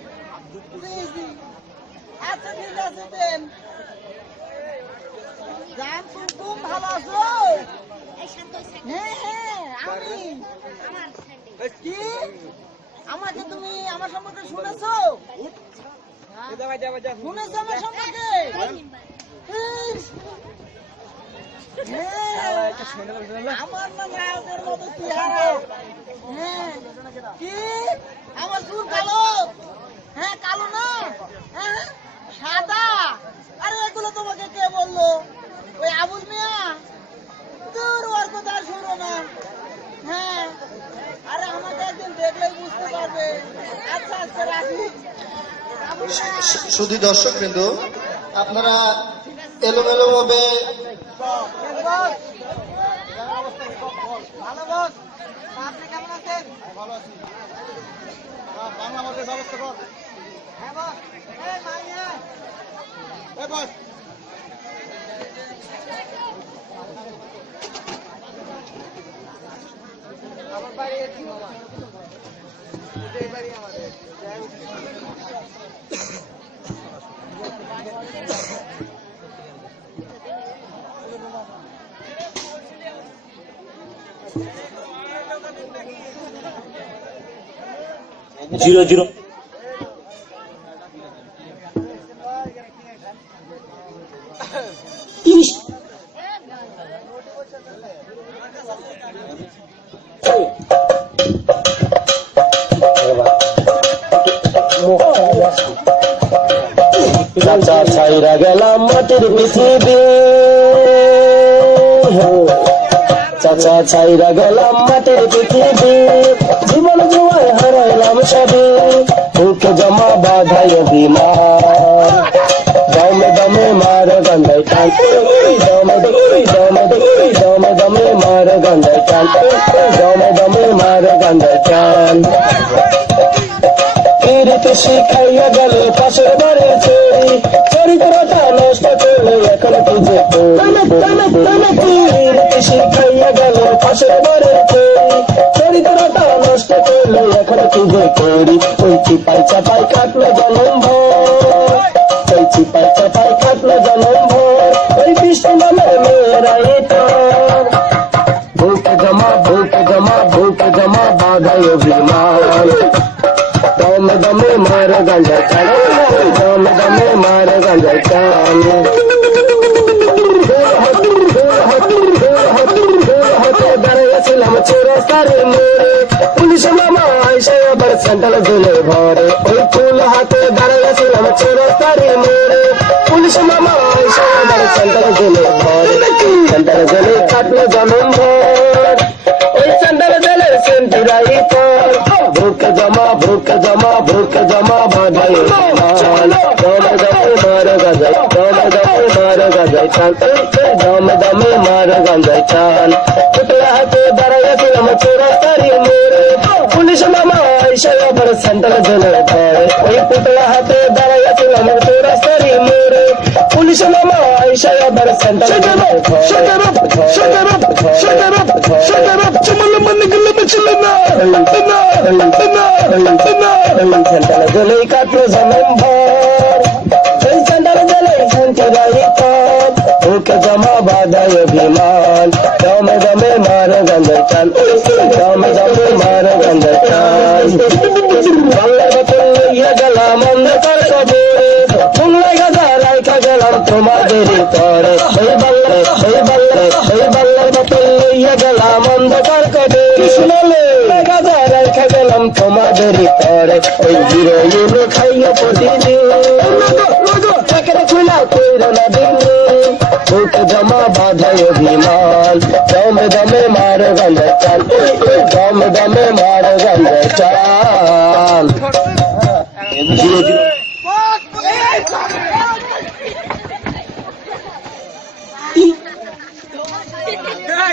আচ্ছা ঠিক আছে দেন। জান কুমকুম ভালো আছো? হ্যাঁ হ্যাঁ, আমি। কি আমাকে তুমি আমার সম্পর্কে শুনেছো? শুনেছো আমার সম্পর্কে? আমার না নায়কের মতো চেহারা। হ্যাঁ, কি আমার চুল কালো? হ্যাঁ কালো না, হ্যাঁ সাদা। আরে এগুলো তোমাকে কে বললো? ওই আবুল মিয়া। দূর, ওর কথা আর শোনো না। হ্যাঁ, আরে আমাকে একদিন দেখলেই বুঝতে পারবে। আচ্ছা আচ্ছা রাখি। শুধু দর্শক বিন্দু, আপনারা এলোমেলো ভাবে ভালো বস, আপনি কেমন আছেন? ভালো আছি। বাংলা মধ্যে ব্যবস্থা কর। হ্যাঁ বস। এই মাইয়া, এই বস। আমার বাড়ি এসি মামা। এই বাড়ি আমাদের। জিরো জিরো ইস চাচা ছাইরা গেলাম মাটির পৃথিবী, চাচা ছাইরা গেলাম মাটির পৃথিবী, জীবন জোয়ার হারাইলাম সবই, বুকে জমা বাধাই অভিমান, দমে দমে মার গন্ধাই টান, দমে দমে দমে দমে মার গন্ধাই টান, দমে দমে মার গন্ধাই টান। পিড়িতে শিখাইয়া গেল পাশের বাড়ির চুরি, চরিত্রটা নষ্ট করলে এখন খুঁজে পিড়িতে শিখাইয়া গেল পাশের বাড়ির চুরি, চরিত্রটা নষ্ট করলে এখন খুঁজে করি। ওই চিপাই চাপাই কাটলো জনম ভোর, ওই চিপাই চাপাই কাটলো জনম ভোর, ওই বৃষ্টি নামের মেয়েরাই তোর, বুকে জমা বুকে জমা বুকে জমা বাধাই অভিমান, দমে দমে মার গাঞ্জা টান, দমে দমে মার গাঞ্জা টান। দাঁড়িয়েছিলাম চৌরাস্তার মোড়ে, পুলিশ মামা আইসে আবার স্যান্ডেল জেলে ভরে, ওই ফুল হাতে দাঁড়িয়েছিলাম চৌরাস্তার মোড়ে, পুলিশ মামা আইসে আবার স্যান্ডেল জেলে ভরে, স্যান্ডেল জেলে কাটলো জনম ভর, ওই স্যান্ডেল জেলের সেন্টিরাই পর, বুকে জমা বুকে জমা বুকে জমা বাধাই দমে দমে মার গাজা, দমে দমে মার গাজা। গাঞ্জায় টান দমে দমে মারো গাঞ্জায় টান পুতলা হাতে দাঁড়াইয়াছিলাম চৌরাস্তারি মোড়ে পুলিশ মামা এসে আবার সেন্টার জেলে ধরে ওই পুতলা হাতে দাঁড়াইয়াছিলাম চৌরাস্তারি মোড়ে পুলিশ মামা এসে আবার সেন্টার জেলে সেন্টার জেলেই কাটলো জনম ভর সেই সেন্টার জেলেই শান্তি বাড়ি কম ওকে জমা বাধায় অভিমান দমে দমে মারো গাঞ্জায় টান দমে দমে মারো গাঞ্জায় টান বাংলার বাতল লইয়া গেলাম অন্ধকার কবরে বাংলায় গাজা রাইখা গেলাম তোমাদেরই পরে এই বাংলার বাতল লইয়া গেলাম অন্ধকার কবরে শুনলে গাজা রাইখা গেলাম তোমাদেরই পরে ওই হিরো ইউরো খাইয়া প্রতিদিন চাকরি খুলা কইরা না দিন ওকে জমা বাধায় অভিমান দমে দমে মারো গাঞ্জায় টান দমে দমে মারো গাঞ্জায় টান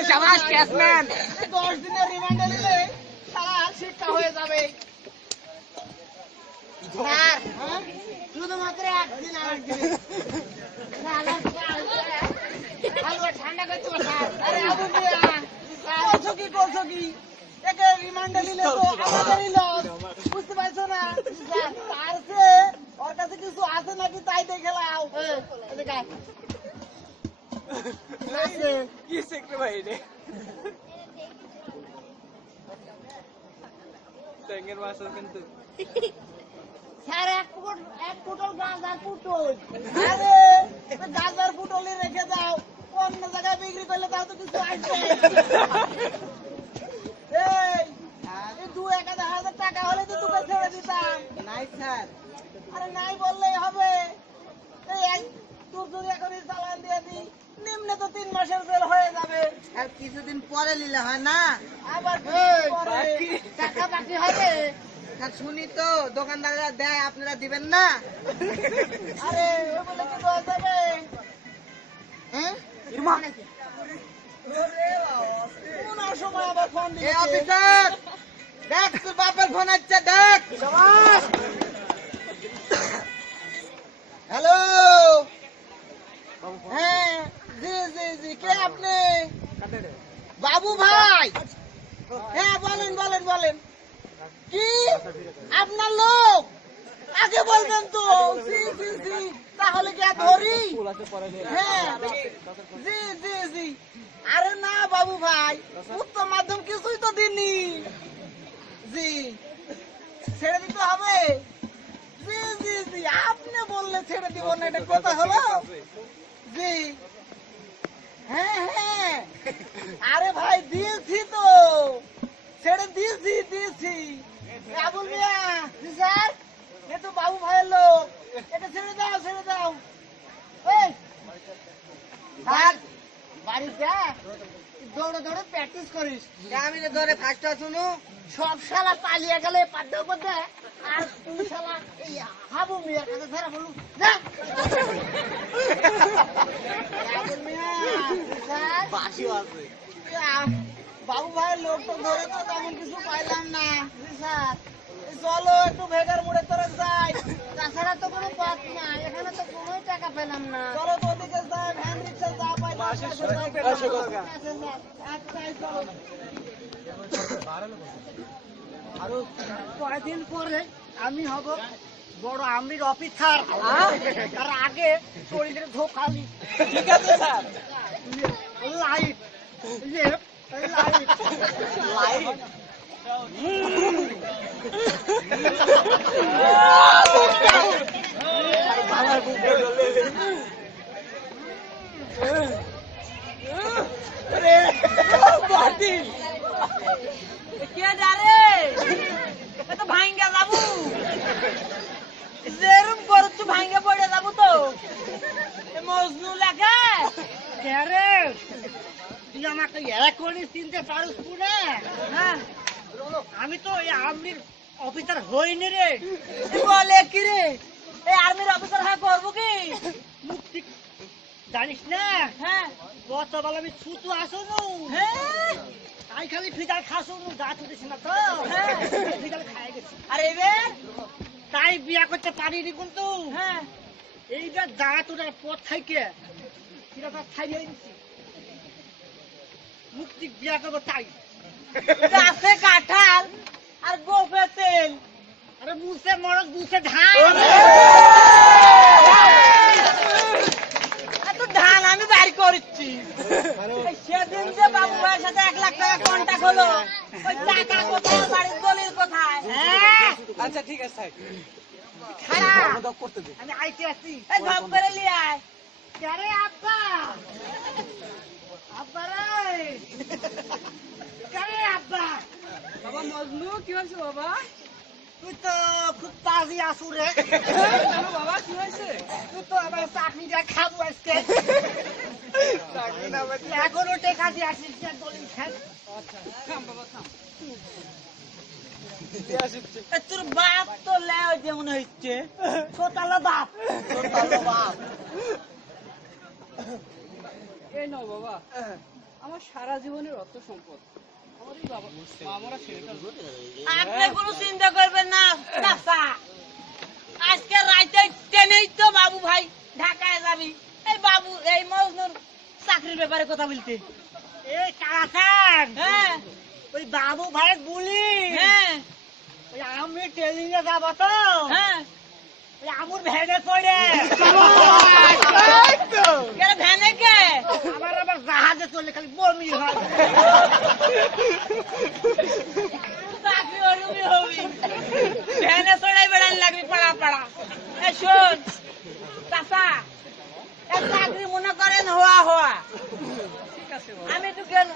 সাবাস ক্যাশম্যান 10 দিনের রিমান্ডে নিলে সারা শিক্ষা হয়ে যাবে স্যার শুধুমাত্র একদিন ঠান্ডা করতে স্যার আরে আবু মিয়া করছো কি একে রিমান্ডে নিলে তো আমাদেরই লস বুঝতে পারছো না স্যার তার চেয়ে ওর কাছে কিছু আছে নাকি তাই দেখে লাও এদিকে কি সেক্রেটারি ভাই রে ট্যাঙ্গের মাছ কিন্তু স্যার এক পুটল গাঁজার পুটল আরে গাঁজার পুটলই রেখে দাও অন্য জায়গায় বিক্রি করলে তাও তো কিছু আসবে এই 2,000 টাকা হলে তো তোকে ছেড়ে দিতাম নাই স্যার আরে নাই বললেই হবে এই তোর যদি এখনই চালান দিয়ে দিই নিম্নে তো 3 মাসের জেল হয়ে যাবে আর কিছুদিন পরে নিলে হয় না আবার টাকা বাকি হবে শুনি তো দোকানদাররা দেয় আপনারা দিবেন না আরে ওই বলে কি দেওয়া যাবে হ্যাঁ কোন সময় আবার ফোন দিবে অফিসার দেখ তোর বাপের ফোন আসছে দেখ হ্যালো হ্যাঁ জি জি জি কে আপনি বাবু ভাই হ্যাঁ বলেন বলেন বলেন কি আপনার লোক আগে বলবেন তো জি জি জি তাহলে কি ধরি হ্যাঁ জি জি জি আরে না বাবু ভাই উচ্চ মাধ্যম কিছুই তো দিননি জি ছেড়ে দিতে হবে জি জি জি আপনি বললে ছেড়ে দিব না এটা কথা হলো জি হ্যাঁ হ্যাঁ আরে ভাই দিয়েছি তো ছেড়ে দিয়েছি আবুল মিয়া জি স্যার এ তো বাবু ভাইয়ের লোক এটা ছেড়ে দাও এই স্যার বাড়ি যা দৌড়ে দৌড়ে প্র্যাকটিস করিস আমি তো ধরে ফার্স্ট শুনু সব শালা পালিয়ে গেলে পাদ্য করতে আর তুই শালা এই হাবু মিয়ার কাছে ধরা বলু যা আবুল মিয়া স্যার বাসিও আছে বাবু ভাইয়ের লোক তো ধরে তো তেমন কিছু পাইলাম না স্যার চলো একটু ভেগার মোড়ে তোরা যাই তাছাড়া তো কোনো পথ না এখানে তো কোনো টাকা পেলাম না চলো তো ওদিকে যাই ভ্যান রিক্সা যা পাইলাম আরো কয়েকদিন পরে আমি হব বড় আমির অফিসার তার আগে শরীরের ধোকালি ঠিক আছে স্যার লাইট লাইট কে ডারে এত ভাঙ্গা যাবো যেরম করছু ভাঙ্গা পড়ে যাবো তো মজনু লাগে রে তুই আমাকে এরা করে চিনতে পারিস না হ্যাঁ আমি তো এই আর্মির অফিসার হইনি রে বলে কি রে এই আর্মির অফিসার হ্যাঁ করবো কি মুক্তি জানিস না হ্যাঁ কত বলে আমি ছুতু আসুনু হ্যাঁ আমি খালি ফিটার খাসুনু গা তুলিস না তো হ্যাঁ। ফিটার খাই গেছি আর এবার তাই বিয়া করতে পারিনি কিন্তু হ্যাঁ এইবার গা তোলার পর থেকে ফিটাটা খাই দিয়েছি মুক্তি বিয়া করবো তাই গাছে কাঁঠাল আর গোপে তেল আরে বুঝে মরদ বুঝে ধান এত ধান আমি বাড়ি করছি সেদিন যে বাবু ভাইয়ের সাথে 1 লাখ টাকা কন্টাক্ট হলো ওই টাকা কোথায় বাড়ির দলিল কোথায় আচ্ছা ঠিক আছে থাক খারাপ আমি আইতে আসি এই ধাপ করে নিয়ে আয় আরে আব্বা আব্বা রে আরে আব্বা বাবা মজনু কি হয়েছে বাবা তুই তো খুব তাজি আসু রে বাবা কি হয়েছে তুই তো আমার চাকরিটা খাবো আজকে এখনো টেকা দিয়ে আসিস না দলিল খান তোর বাপ তো লেও যেমন হচ্ছে ছোটালো বাপ এই নাও বাবা আমার সারা জীবনের অর্থ সম্পদ আমার এই বাবা আমরা সেটা আপনি কোনো চিন্তা করবেন না চাচা আজকে রাতে ট্রেনেই তো বাবু ভাই ঢাকায় যাবি এই বাবু এই মজনুর চাকরির ব্যাপারে কথা বলতে এই কারাখান হ্যাঁ ওই বাবু ভাই বলি হ্যাঁ ওই আমি ট্রেনিং এ যাবো তো হ্যাঁ ওই আমুর ভেড়ে পড়ে কেন ভ্যানে কে আবার জাহাজে চলে খালি বমি হয় চাকরি হলুমি হবি ভ্যানে চড়াই বেড়ান লাগবি পাড়া পাড়া এ শোন চাচা এক চাকরি মনে করেন হওয়া হওয়া ঠিক আছে আমি তো কেন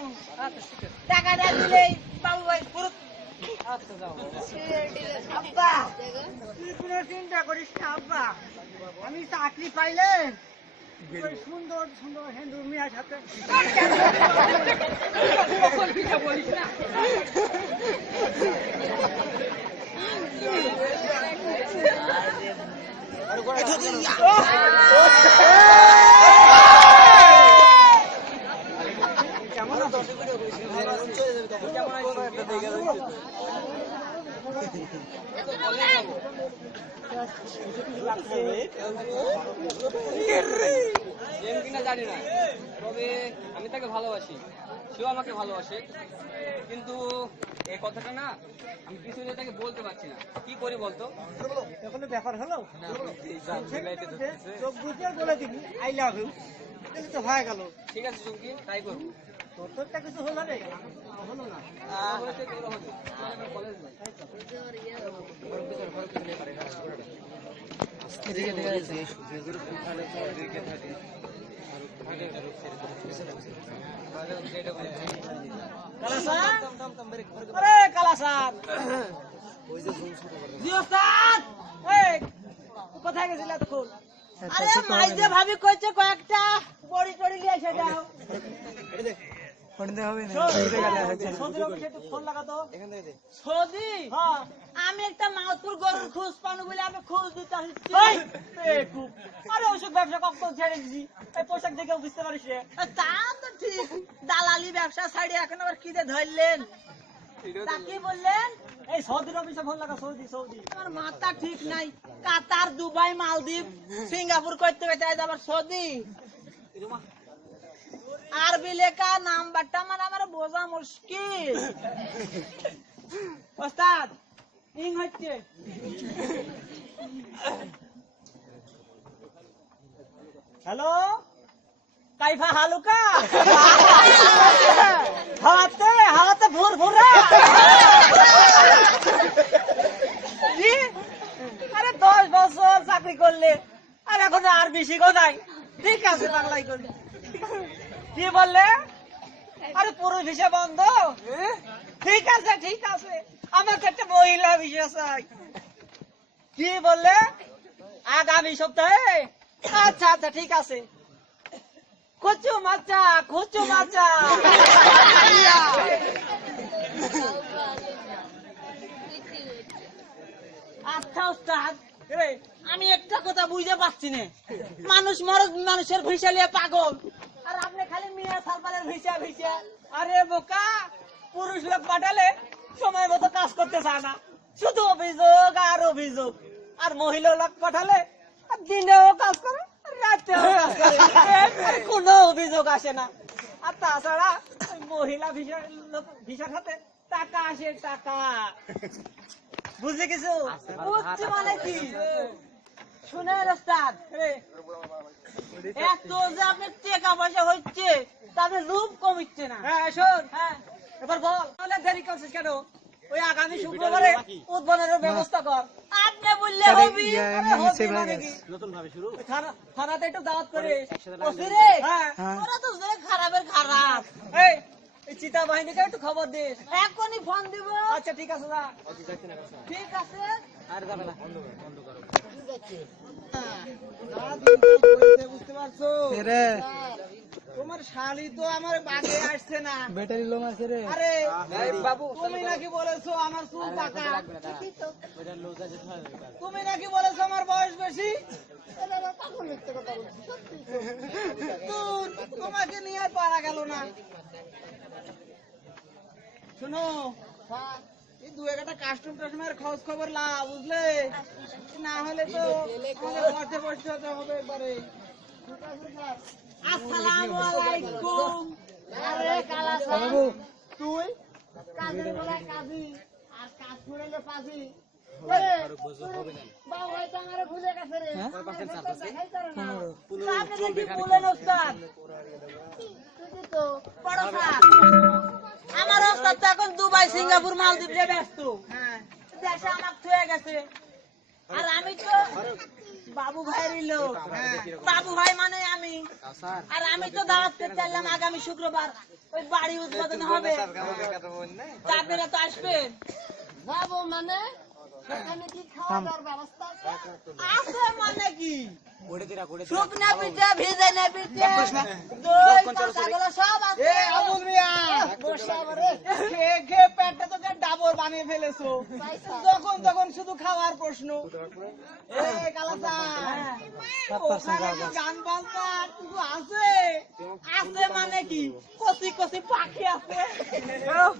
আচ্ছা ঠিক আছে টাকাটা দিলেই বাবু ভাই পুরো আচ্ছা যাও আব্বা তুই কোনো চিন্তা করিস না আব্বা আমি চাকরি পাইলে ওই সুন্দর সুন্দর হিন্দু মেয়ের সাথে বলিস না কিনা জানি না তবে আমি তাকে ভালোবাসি সেও আমাকে ভালোবাসে কিন্তু এই কথাটা না আমি কিছু তাকে বলতে পারছি না কি করি বলতো এখন ব্যাপার হলো চোখ বুঝে বলে দিবি আই লাভ ইউ তাহলে তো হয়ে গেল ঠিক আছে চুমকি তাই করবো তোরটা কিছু হলো রে হলো না কলেজ আরে কালাসাদ জিও সাদ এই কোথায় গেছিলা তখন আরে মাইজে ভাবি কইছে কয়েকটা বড়ি টড়ি লিয়ে এসে দাও সৌদি আমি একটা মাউতপুর গরুর খোঁজ পানো বলে আমি খোঁজ দিতে আসছি আরে ওইসব ব্যবসা কখন ছেড়ে দিছি এই পোশাক দেখে বুঝতে পারিস তা তো ঠিক দালালি ব্যবসা ছাড়ি এখন আবার কি যে ধরলেন তা কি বললেন এই সৌদির অফিসে ফোন লাগা সৌদি সৌদি আমার মাথা ঠিক নাই কাতার দুবাই মালদ্বীপ সিঙ্গাপুর করতে করতে আবার সৌদি আরবি লেখা নাম্বারটা মানে আমার বোঝা মুশকিল ওস্তাদ ইং হচ্ছে হ্যালো কাইফা হালুকা হাওয়াতে হাওয়াতে ভোর ভোরা আরে 10 বছর চাকরি করলে আর এখন আর বেশি কোথায় ঠিক আছে বাংলাই করলে কি বললে আরে পুরো ভিসা বন্ধ ঠিক আছে আমার একটা মহিলা ভিসা চাই কি বললে আগামী সপ্তাহে আচ্ছা আচ্ছা ঠিক আছে খুচু মাচা আচ্ছা ওস্তাদ আমি একটা কথা বুঝতে পারছি না। মানুষ মানুষের ভিসা নিয়ে পাগল, আর আপনি খালি মিয়া সালপালের ভিসা ভিসা। আরে বোকা, পুরুষ লোক পাঠালে সময় মতো কাজ করতে চায় না, শুধু অভিযোগ আর অভিযোগ। আর মহিলা লোক পাঠালে দিনেও কাজ করে রাতেও কাজ করে, আর কোনো অভিযোগ আসে না। আর তাছাড়া ওই মহিলা ভিসার হাতে টাকা আসে, টাকা। বুঝলে কিছু? বুঝছি মানে কি? শুনেন ওস্তাদ, এত যে আপনার টাকা পয়সা হচ্ছে তাতে লোভ কমিচ্ছে না। হ্যাঁ শোন, হ্যাঁ, এবার বল তাহলে দেরি করছিস কেন? ওই আগামী শুক্রবারে উদ্বোধনের ব্যবস্থা কর। আপনি বললে হবি। আরে হবি মানে কি? থানাতে একটু দাওয়াত করে ওসিরে, হ্যাঁ। ওরা তো যে খারাপের খারাপ। এই চিতা বাহিনীকে একটু খবর দিস। এখনই ফোন দিব। আচ্ছা ঠিক আছে, যা। ঠিক আছে। বুঝতে পারছো? তোমার শালি তো আমার বাগে আসছে না। ব্যাটারি লো মারছে রে। আরে বাবু, তুমি নাকি বলেছো আমার চুল পাকা, তুমি নাকি বলেছো আমার বয়স বেশি। দূর, তোমাকে নিয়ে আর পারা গেল না। শোনো, এই দু একটা কাস্টম টাস্টমের খোঁজ খবর লা, বুঝলে? না হলে তো আমাদের ঘরতে বসতে হতে হবে একবারে। আসসালামু আলাইকুম। আরে কালা বাবু, তুই কাজের বেলায় কাজী আর কাজ করেলে পাজি। বাবু ভাই তো আমারে ভুলে গেছে রে। আপনি কি বলেন ওস্তাদ? তুই তো বড় স্যার, আমার ওস্তাদ তো এখন দুবাই, সিঙ্গাপুর, মালদ্বীপ রে ব্যস্ত। হ্যাঁ, দেশে আমার থুয়ে গেছে। আর আমি তো বাবু ভাইয়েরই লোক। বাবু ভাই মানে আমি। আর আমি তো দাওয়াত পেতে চাইলাম আগামী শুক্রবার ওই বাড়ি উদ্বোধন হবে, তা আপনারা তো আসবেন। যাবো মানে সেখানে কি খাওয়া দাওয়ার ব্যবস্থা আছে? আছে মানে কি? শুকনা পিঠা, ভিজাইনা পিঠা, দই, কাঁচাগোলা সব আছে। এ আবুল মিয়া, বসে আমারে খেয়ে খেয়ে পেটটা তো ডাবর বানিয়ে ফেলেছো। যখন তখন শুধু খাওয়ার প্রশ্ন। এ কালাসা, ওখানে কি গান বাজনা কিছু আছে? আছে মানে কি? কচি কচি পাখি আছে।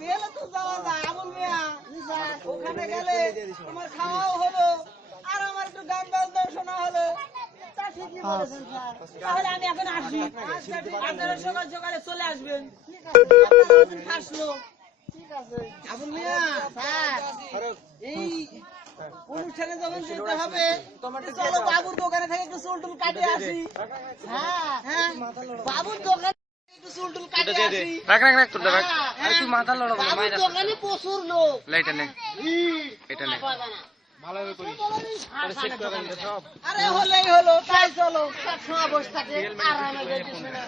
গেলে তো যাওয়া যায় আবুল মিয়া। ওখানে গেলে তোমার খাওয়াও হলো আর আমার একটু গান বাজনাও শোনা হলো। তা ঠিকই বলেছেন স্যার। তাহলে আমি এখন আসি। আচ্ছা, ঠিক আছে। আপনারা সকাল সকালে চলে আসবেন। ঠিক আছে, আপনারা ওদিন ফাঁসলো। ঠিক আছে। আবুল মিয়া, স্যার, এই অনুষ্ঠানে যখন যেতে হবে চলো বাবুর দোকানে থেকে একটু চুল টুল কাটে আসি। হ্যাঁ, হ্যাঁ, বাবুর দোকানে একটু চুল টুল কাটে আসি। বাবুর দোকানে প্রচুর লোক। এটা নে আরে হলেই হলো, তাই চলো। সবসময় বসে থাকে আরামে দেখে শুনে।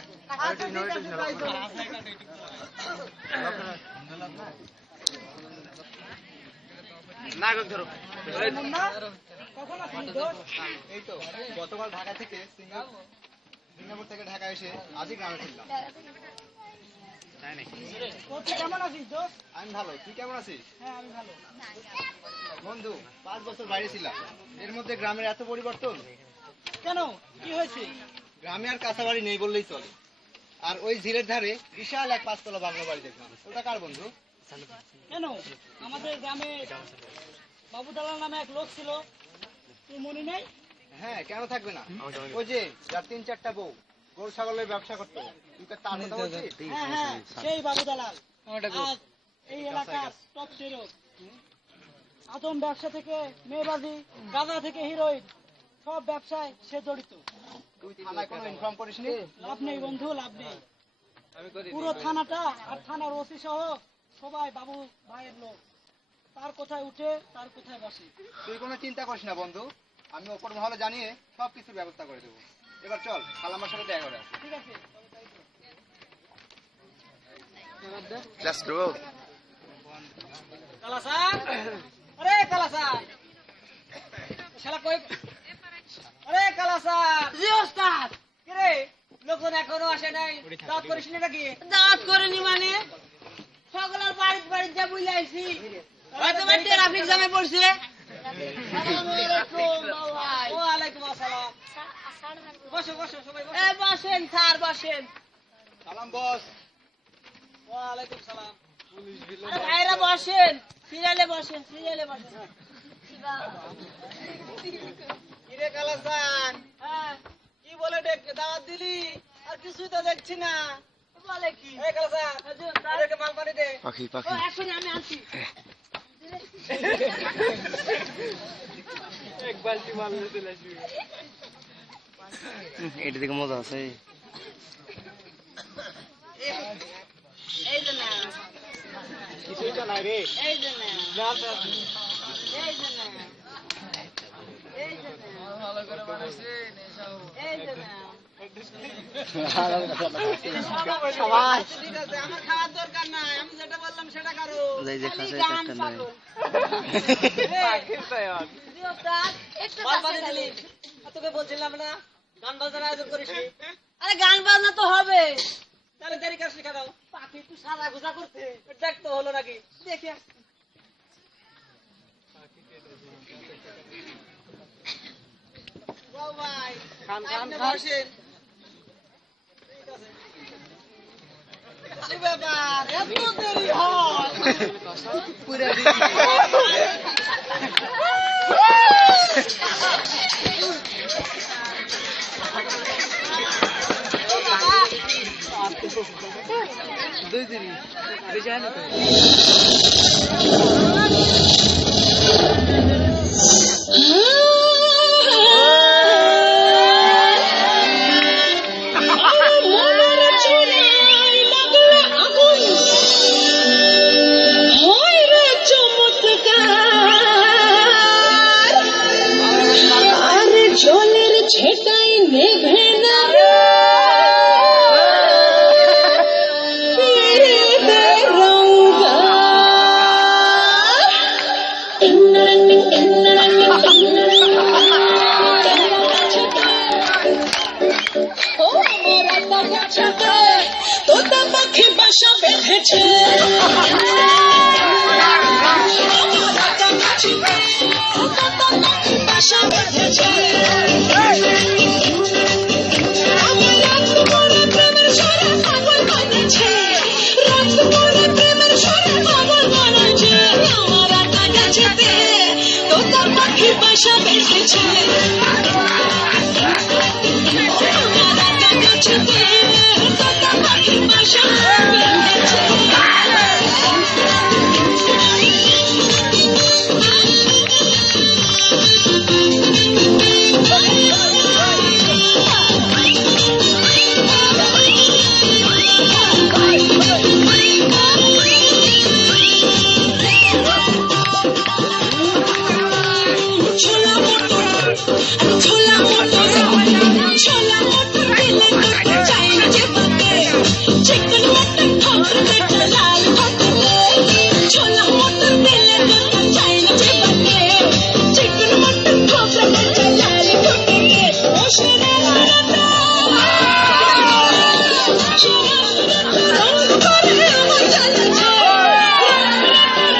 আচ্ছা ঠিক আছে, তাই চলো। মুন্না, কখন আসিস দোস্ত? এই তো গতকাল ঢাকা থেকে সিঙ্গাপুর থেকে ঢাকা এসে আজই গ্রামে ফিরলাম। তুই কেমন আছিস দোস্ত? আমি ভালো, তুই কেমন আছিস? হ্যাঁ আমি ভালো। বন্ধু 5 বছর বাইরে ছিলাম, এর মধ্যে গ্রামের এত পরিবর্তন। কেন, কি হয়েছে? গ্রামে আর কাঁচা বাড়ি নেই বললেই চলে। আর ওই ঝিলের ধারে বিশাল এক 5 তলা বাংলা বাড়ি দেখলাম। ওটা কার বন্ধু? কেন, আমাদের গ্রামে বাবু দালাল নামে এক লোক ছিল, তুই মনে নেই? হ্যাঁ, কেন থাকবে না? ওই যে যার 3-4টা বউ, গরু ছাগলের ব্যবসা করতো, তুই কি তার কথা বলছিস? হ্যাঁ হ্যাঁ, সেই বাবু দালাল। আর এই এলাকার টপ হিরো। আদম ব্যবসা থেকে মেয়েবাজি, গাঁজা থেকে হিরোইন, সব ব্যবসায় সে জড়িত। তুই থানায় কোনো ইনফর্ম করিসনি? লাভ নেই বন্ধু, লাভ নেই। পুরো থানাটা আর থানার ওসি সহ সবাই বাবু ভাইয়ের লোক। তার কোথায় উঠে তার কোথায় বসে। তুই কোনো চিন্তা করিস না বন্ধু, আমি ওপর মহলে জানিয়ে সব কিছুর ব্যবস্থা করে দেবো। এবার চল, খালাম্মার সাথে দেখা করে আসি। ঠিক আছে। কালাসা, আরে কালাসা, শালা কই? আরে কালাসা, জি ওস্তাদ। কি রে, লোকজন এখনো আসে নাই, দাওয়াত করিস নি নাকি? দাওয়াত করেনি মানে? সকলের বাড়িতে বাড়িতে যা বুঝে আইছি। হয়তো বা ট্রাফিক জ্যামে পড়ছে। আসসালামু আলাইকুম বাবু ভাই। ওয়ালাইকুম আসসালাম। বসো বসো সবাই বসো। এই বসেন স্যার বসেন। সালাম বস। ওয়ালাইকুম সালাম। আরে ভাইরা বসেন, সিরিয়ালে বসেন, সিরিয়ালে বসেন। কিরে কালাসান, হ্যাঁ, কি বলে দাওয়াত দিলি? আর কিছুই তো দেখছি না। বলে কি? এই কালাসান, হুজুর, তাদেরকে মাল পানি দে। পাখি ও পাখি এখন আমি আনছি। এক বালতি মাল নিয়ে চলে আসবি। এটা দেখে মজা আছে। এই যে না, কিছুই তো নাই রে। এই যে না, না তো এই যে না, এই যে না, এই যে না। সবাই ঠিক আছে, আমার খাওয়ার দরকার নাই, আমি যেটা বললাম সেটা করো। যাই যে খালি খাসে গান চারটা নাই। পাগল। দিও স্যার, একটু মাল কাছে পানি গেলে। দিলি। আর তোকে বলছিলাম না গান বাজনার আয়োজন করিস নি। আরে গান বাজনা তো হবে। তাহলে দেরি কাজ শিখা দাও। পাখি একটু সাদা গোজা করতে। দেখ তো হলো নাকি। দেখি আসছি। যাও ভাই, খান আপনি বসেন। ঠিক আছে। কি ব্যাপার, এত দেরি হয়? জলের ছেটাই নেভে না তোতা পাখি বাসা বেঁধেছে বাসা বেঁধেছে আমার রাত পরে প্রেমের সারা পাগল বানিয়েছে রাত পরে প্রেমের সারা পাগল বানিয়েছে আমার রাতা গাছেতে তোতা পাখি বাসা বেঁধেছে আমার রাতা গাছেতে তোতা পাখি বাসা বেঁধেছে ছোলা মটর ছোলা মটর ছোলা মটর দিলে তো চাই না যে পাতে চিকেন মটন খাবে লাল ভাতে ছোলা মটর দিলে তো চাই না যে পাতে চিকেন মটন খাবে লাল ভাতে ও সোনা রাতা সোনা রং করে আমার জ্বালাচ্ছে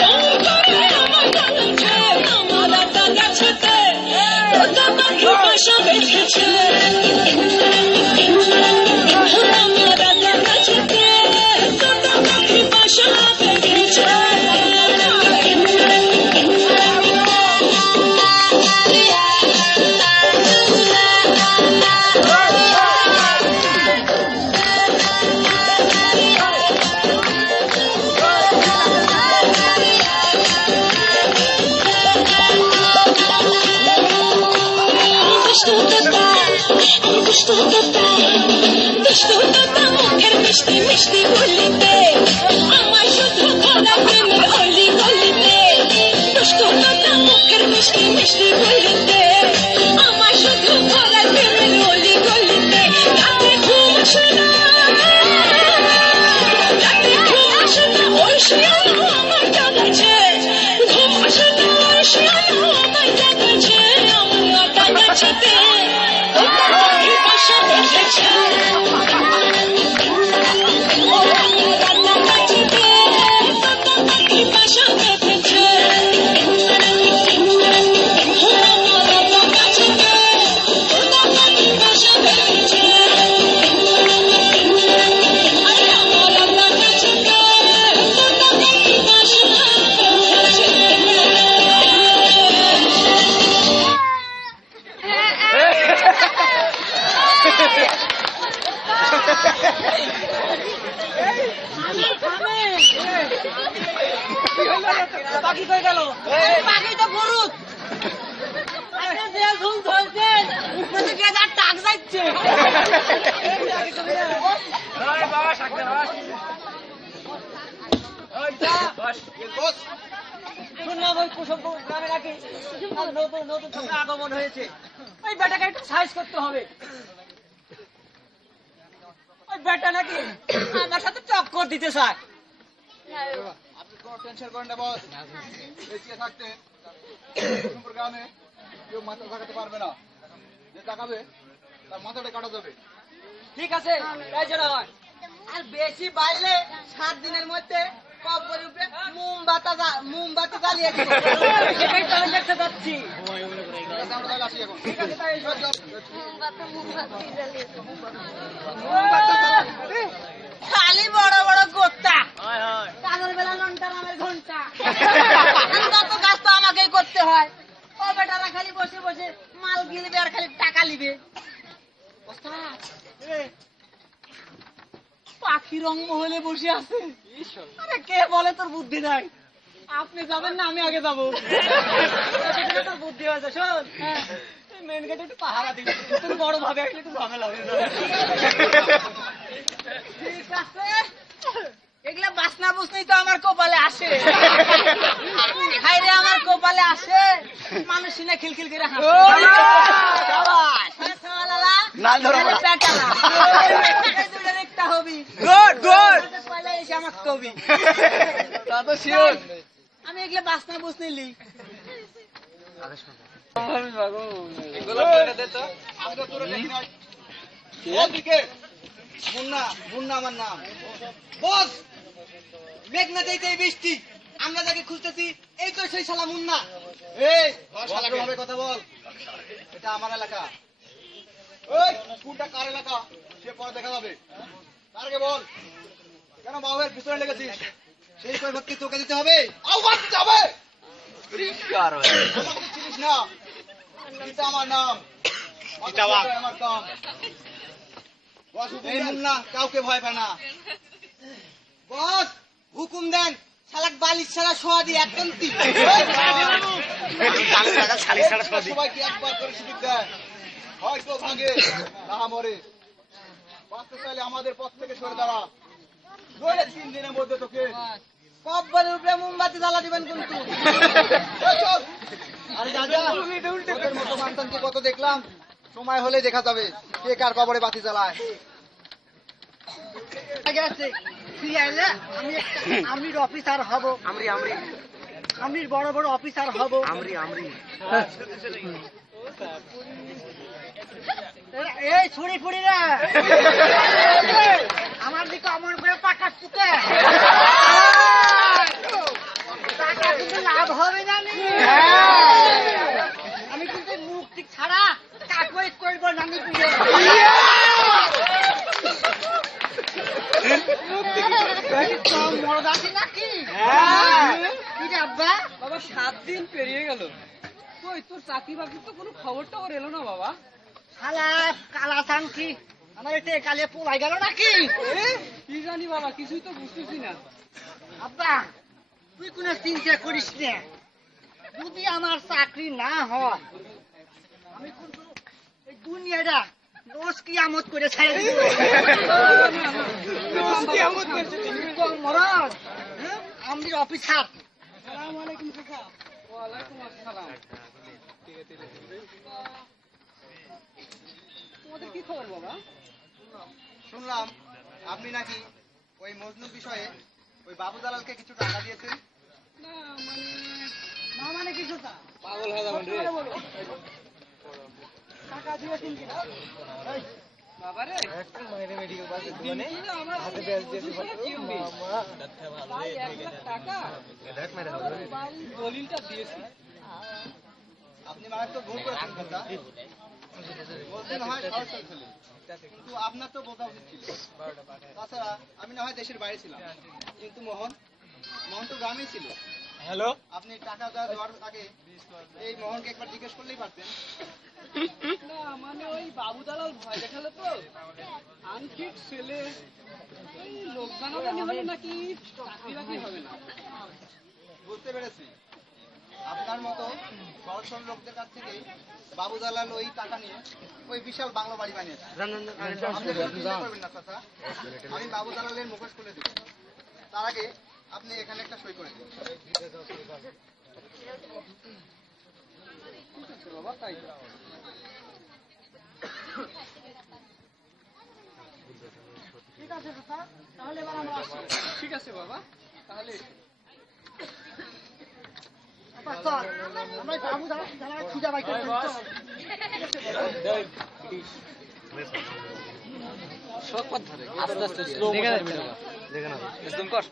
রং করে আমার জ্বালাচ্ছে আমার রাতা গাছেতে তোতা পাখি বাসা বেঁধেছে আমার রাতা গাছেতে তোতা পাখি বাসা বেঁধেছে দুষ্টু তোতা মুখের মিষ্টি মিষ্টি বলিতে আমার শুধু ধরা প্রেমের অলি গলিতে দুষ্টু তোতা মুখের মিষ্টি মিষ্টি বলিতে আমার শুধু ধরা প্রেমের অলি গলিতে রাতে ঘুম আসে না রাতে ঘুম আসে না ওই শিয়ালো আমার জাগাছে ঘুম আসে না ওই শিয়ালো আমার জাগাছে আমার রাতা গাছেতে তোতা পাখি বাসা বেঁধেছে Thank you. পাখি কই গেল? পাখি তো গরুত। আরে যে ঝুল ধরছে, মানে কে যার টাক যাচ্ছে। শুনলাম ওই কুসুমপুর গ্রামে নাকি নতুন নতুন সঙ্গে আগমন হয়েছে। ওই বেটাকে একটু সাইজ করতে হবে। ওই বেটা নাকি আমার সাথে চক্কর দিতে চায়। আপনি কোনো টেনশন করেন না বস, বেঁচে থাকতে কুসুমপুর গ্রামে কেউ মাথা থাকাতে পারবে না। যে তাকাবে তার মাথাটা কাটা যাবে। ঠিক আছে, তাই যেন হয়। আর বেশি বাড়লে 7 দিনের মধ্যে কবরের উপরে মোমবাতি জ্বালিয়ে দিব। সেটাই তো আমি দেখতে যাচ্ছি। ঠিক আছে, আমরা তাহলে আসি এখন। ঠিক আছে, তাই এসো। খালি বড় বড় গোটা কাগজ বেলা লন্টা নামের ঘন্টা তত কাজ তো আমাকেই করতে হয়। ও বেটারা খালি বসে বসে মাল গিলবে আর খালি টাকা নিবে। ওস্তাদ, পাখি রং মহলে বসে আছে। আরে কে বলে তোর বুদ্ধি নাই? আপনি যাবেন না আমি আগে যাবো? তোর বুদ্ধি হয়েছে। শোন, মেন গেটে একটু পাহারা দিবি। তুমি বড় ভাবে আসলে একটু ঝামেলা হয়ে যাবে। ঠিক আছে, এগুলা বাসনা বুসনি তো আমার কপালে আসে। হাইরে আমার কপালে আসে, মানুষ শুনে খিলখিল করে হাসে। নাল ধরো না। একটা হবি গুড গুড, পয়লা এসে আমার কবি। তা তো শিওর। আমি এগুলা বাসনা বুসনি লি। এগুলো বলে দে তো। আমি তো তোরে দেখি নাই। ওদিকে মুন্না, মুন্না আমার নাম। বস, মেঘনা যাইতে বৃষ্টি, আমরা যাকে খুঁজতেছি এই তো সেই শালা মুন্না। এই ভদ্রভাবে কথা বল, এটা আমার এলাকা। ওই কোনটা কার এলাকা সে পরে দেখা যাবে। তার আগে বল, কেন বাবুয়ের পিছনে লেগেছিস? সেই কৈফত কি তোকে দিতে হবে? আওয়াজ যাবে। আমাকে চিনিস না? এটা আমার নাম, এটা আমার কাম। বস হুকুম এই দেন। মুন্না কাউকে ভয় পায় না। বস হুকুম দেন, শালাক বালিশ ছাড়া শোয়া দিয়ে একদম সবাইকে একবার করে সুযোগ দেয়, হয়তো ভাগে না মরে। বাঁচতে চাইলে আমাদের পথ থেকে সরে দাঁড়া, নইলে 3 দিনের মধ্যে তোকে কব্বরের উপরে মোমবাতি জ্বালা দিবেন কিন্তু। এই চল। আরে দাদা, তোদের মতো সন্তানকে কত দেখলাম, সময় হলে দেখা যাবে কে কার কবরে বাতি জ্বালায়। আমির অফিসার হব। আমির বড় বড় অফিসার হব। এই ছুরি ফুড়ি রে, আমার দিকে অমন করে টাকা চুকে টাকা কিন্তু লাভ হবে জানি। আমি কিন্তু মুক্তি ছাড়া কাকওয়াই করবো না। আমি কম মরদ আছি নাকি? কি রে আব্বা? বাবা 7 দিন পেরিয়ে গেল, কই তোর চাকরি বাকরি তো কোনো খবর টবর এলো না বাবা। শালা কালাসান কি আমার এতে কালে পোলাই গেল নাকি? কি জানি বাবা, কিছুই তো বুঝতেছি না। আব্বা তুই কোনো চিন্তা করিস না, যদি আমার চাকরি না হয় আমি কিন্তু এই দুনিয়াটা রোজ কিয়ামত করে ছেড়ে দিব। মরদ আমি অফিসার। ওয়ালাইকুম আসসালাম। তোমাদের কি খবর বাবা? শুনলাম আপনি নাকি ওই মজনু বিষয়ে ওই বাবু দালালকে কিছু টাকা দিয়েছেন। না মানে কিছু তা পাগল হয়ে যাবেন রে টাকা দিয়েছেন কিনা? বাবারে। আমার হাতে ব্যাস দিয়েছি মামা। ভাই 1 লাখ টাকা দলিলটা দিয়েছি। আপনি মানে তো ভুল করেছেন কথা, বলতে না হয় সরকার ছিল, কিন্তু আপনার তো বোঝা উচিত ছিল। তাছাড়া আমি না হয় দেশের বাইরে ছিলাম, কিন্তু মোহন তো গ্রামেই ছিল। হ্যালো, আপনি টাকা দেওয়ার আগে এই মোহনকে একবার জিজ্ঞেস করলেই পারতেন। না মানে ওই বাবু দালাল ভয় দেখালো তো, আনফিট ছেলে, এই লোক জানাজানি হলে নাকি চাকরি বাকরি হবে না। বুঝতে পেরেছি, আপনার মতো সরল সরল লোকদের কাছ থেকে বাবু দালাল ওই টাকা নিয়ে ওই বিশাল বাংলো বাড়ি বানিয়েছে। আপনি কোনো চিন্তা করবেন না চাচা, আমি বাবু দালালের মুখোশ খুলে দিব। তার আগে আপনি এখানে একটা সই করে দিন। বাবা তাই ঠিক আছে চাচা, তাহলে এবার আমরা আসি। ঠিক আছে বাবা, তাহলে আচ্ছা, চল, আমরা এই বাবু দালালের খুঁজে বাই করে দিই, চল। আস্তে আস্তে স্লো একদম কর।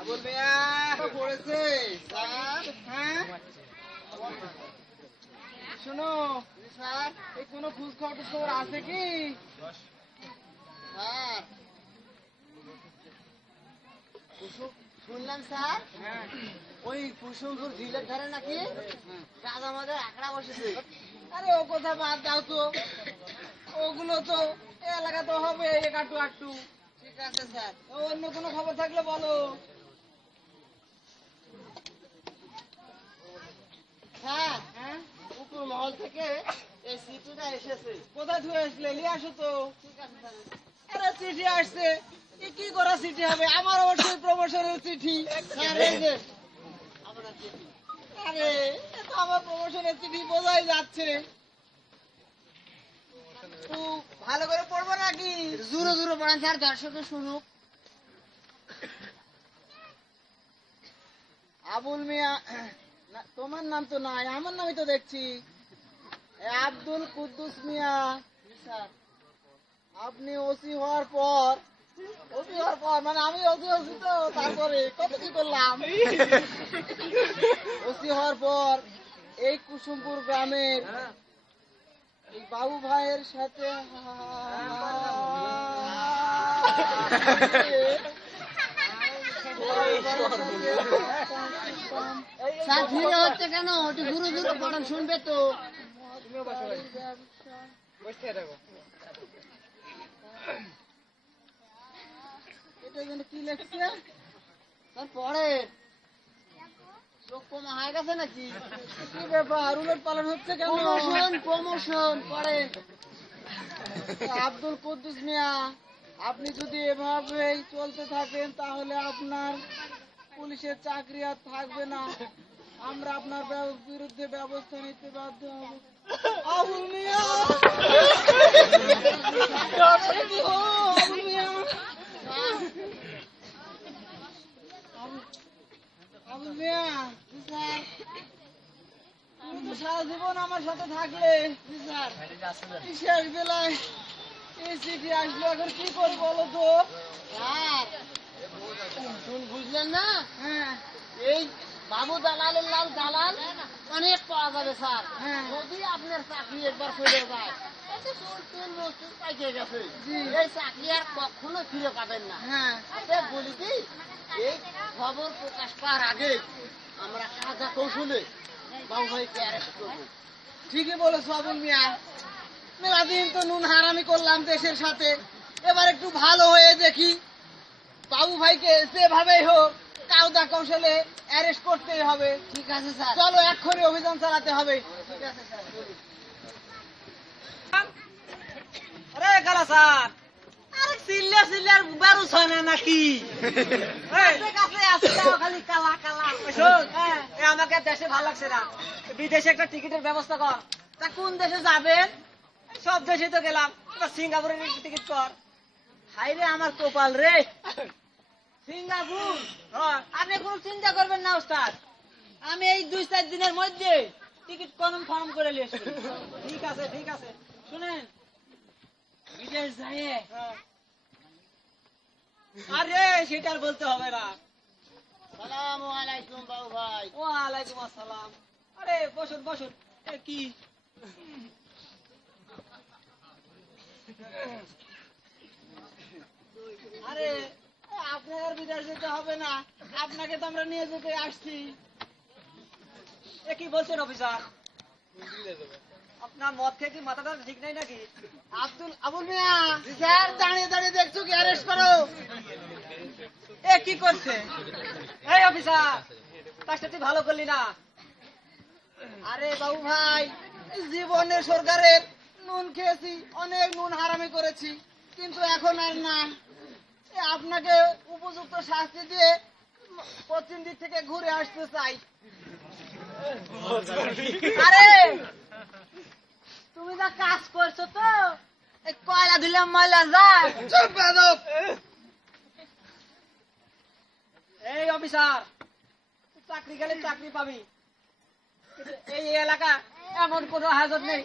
আবুল মিয়া পড়েছে স্যার। হ্যাঁ শোনো স্যার, এই কোনো খোঁজ খবর আছে কি? স্যার, শুনলাম স্যার ওই কুসুমপুর ঝিলের ধারে নাকি কাজ আমাদের আখড়া বসেছে। আরে ও কথা বাদ দাও তো, ওগুলো তো এই এলাকা তো হবে একটু একটু। ঠিক আছে স্যার। অন্য কোনো খবর থাকলে বলো। স্যার, উপর মহল থেকে এই সিটুটা এসেছে। কোথায় ধুয়ে আসলে নিয়ে আসো তো। ঠিক আছে স্যার। আরে চিঠি আসছে, এ কি করা চিঠি হবে? আমার অবশ্যই প্রমোশনের চিঠি। স্যার, এই যে আপনার চিঠি। আরে এ তো আমার প্রমোশনের চিঠি, বোঝাই যাচ্ছে। তো ভালো করে পড়বো নাকি? জোরে জোরে পড়েন স্যার, দর্শকে শুনুক। আবুল মিয়া, না, তোমার নাম তো নাই, আমার নামই তো দেখছি। এ আব্দুল কুদ্দুস মিয়া, স্যার, আপনি ওসি হওয়ার পর মানে আমি ওসি তো তারপরে কত কি করলাম। ওসি হওয়ার পর এই কুসুমপুর গ্রামের এই বাবু ভাইয়ের সাথে স্যার ধীরে হচ্ছে কেন? একটু জোরে জোরে পড়েন, শুনবে তো। এটা যেন কি লেখছে? স্যার পড়েন। চোখ কমা হয়ে গেছে নাকি? কি ব্যাপার, উলট পালন হচ্ছে কেন? প্রমোশন পড়েন। আব্দুল কুদ্দুস মিয়া, আপনি যদি এভাবেই চলতে থাকেন তাহলে আপনার পুলিশের চাকরি আর থাকবে না। আমরা আপনার বিরুদ্ধে ব্যবস্থা নিতে বাধ্য হব। আবুল মিয়া! আবুল মিয়া! আবুল মিয়া, স্যার, তুমি তো সারা জীবন আমার সাথে থাকলে। স্যার, এই শেষ বেলায় এই চিঠি আসলো, এখন কি করে বলো তো? স্যার, বুঝলেন না? হ্যাঁ, এই বাবু দালালের লাল দালাল অনেক পাওয়া যাবে স্যার। হ্যাঁ। যদি আপনার চাকরি একবার চলে যায়, এতে চলতেন মস্তুন পাইকে গেছে। জি। এই চাকরি আর কখনো ফিরে পাবেন না। হ্যাঁ, আচ্ছা বলি কি, এই খবর প্রকাশ পাওয়ার আগে আমরা কাজা কৌশলে বাবু ভাইকে অ্যারেস্ট করবো। ঠিকই বলেছো আবুল মিয়া। মেলাদিন তো নুন হারামি করলাম দেশের সাথে, এবার একটু ভালো হয়ে দেখি। বাবু ভাইকে যেভাবেই হোক কায়দা কৌশলে অ্যারেস্ট করতেই হবে। ঠিক আছে স্যার। চলো এক্ষুনি অভিযান চালাতে হবে। ঠিক আছে স্যার, বলি। আরে কালা স্যার, আরে সিল্লার বেরুস হয় না নাকি? কাছে আছে খালি কালা কালা। আমাকে দেশে ভালো লাগছে না, বিদেশে একটা টিকিটের ব্যবস্থা কর। তা কোন দেশে যাবেন? সব দেশে তো গেলাম, এবার সিঙ্গাপুরের টিকিট কর। হাই রে আমার কপাল রে, সিঙ্গাপুর। আপনি কোনো চিন্তা করবেন না ওস্তাদ, আমি এই 2-4 দিনের মধ্যে টিকিট কনফার্ম করে নিয়ে আসবো। ঠিক আছে ঠিক আছে। শুনেন, বিদেশ যায় আরে সেটা আর বলতে হবে না। সালামু আলাইকুম বাবু ভাই। ওয়ালাইকুম আসসালাম। আরে বসুন বসুন। এ কি আরে আপনার বিদেশ যেতে হবে না, আপনাকে তো আমরা নিয়ে যেতে আসছি। এ কি বলছেন অফিসার? আপনার মদ খেয়ে কি মাথাটা ঠিক নাই নাকি? আবুল মিয়া স্যার দাঁড়িয়ে দাঁড়িয়ে দেখছো কি অ্যারেস্ট করো। এ কি করছে? এই অফিসার, কাজটা তুই ভালো করলি না। আরে বাবু ভাই, জীবনে সরকারের নুন খেয়েছি, অনেক নুন হারামি করেছি, কিন্তু এখন আর না। আপনাকে উপযুক্ত শাস্তি দিয়ে পশ্চিম দিক থেকে ঘুরে আসতে চাই। আরে তুমি যা কাজ করছো তো এই কয়লা দিলে ময়লা যায়। চুপ বেদব। এই অফিসার, তুই চাকরি গেলে চাকরি পাবি, কিন্তু এই এলাকা এমন কোন হাজত নেই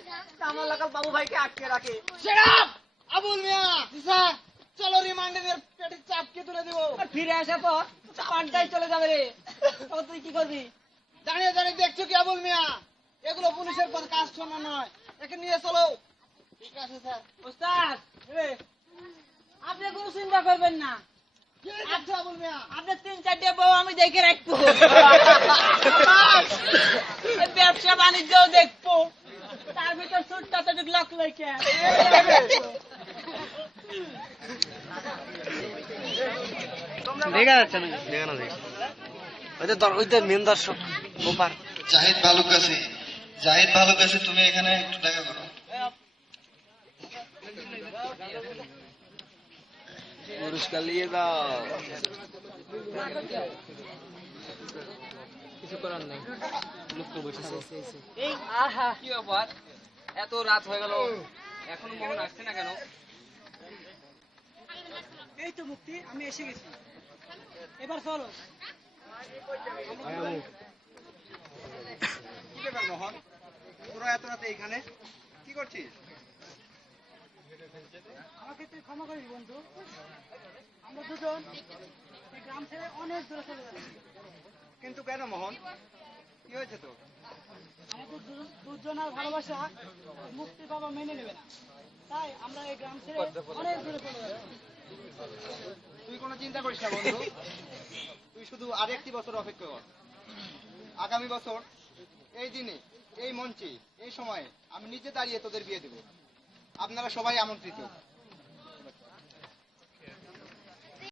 আমার এলাকার বাবু ভাইকে আটকে রাখে। Shut up! আবুল মিয়া স্যার, চলো রিমান্ডের পেটে চাপকে তুলে দেব। আর ফিরে আসে পর পাল্টাই চলে যাবে রে, তখন তুই কি করবি? দাঁড়িয়ে দাঁড়িয়ে দেখছো কি আবুল মিয়া? এগুলো পুলিশের পর কাজ শোনা নয়, একে নিয়ে চলো। ঠিক আছে স্যার। ওস্তাদ এ, আপনি কোনো চিন্তা করবেন না, কি দেখছো আবুল মিয়া? আপনার 3-4টে বউ আমি দেখে রাখবো। এই ব্যবসা বাণিজ্যও দেখবো, তার ভিতর সুটটা তো লক লাইকে। দেখা যাচ্ছে না, দেখা না দেখা ওইটা মেন দর্শক ওপার। জাহিদ ভালুক আছে, জাহিদ ভালুক আছে, তুমি এখানে একটু দেখা করো। পুরস্কার নিয়ে দাও। কিছু করার নেই, লোক তো বসে আছে। আহা কি ব্যাপার, এত রাত হয়ে গেল এখনো মোহন আসছে না কেন? এই তো মুক্তি, আমি এসে গেছি, এবার চলো। কি ব্যাপার মোহন, তোরা এত রাতে এখানে কি করছিস? আমাকে তুই ক্ষমা করিস বন্ধু, আমরা দুজন এই গ্রাম ছেড়ে অনেক দূরে চলে যাচ্ছি। কিন্তু কেন মোহন, কি হয়েছে তো? আমাদের দুজনের ভালোবাসা মুক্তি বাবা মেনে নেবে না, তাই আমরা এই গ্রাম ছেড়ে অনেক দূরে চলে যাচ্ছি। তুই কোনো চিন্তা করিস না বন্ধু, তুই শুধু আরেকটি বছর অপেক্ষা কর। আগামী বছর এই দিনে, এই মঞ্চে, এই সময়ে আমি নিজে দাঁড়িয়ে তোদের বিয়ে দেব। আপনারা সবাই আমন্ত্রিত।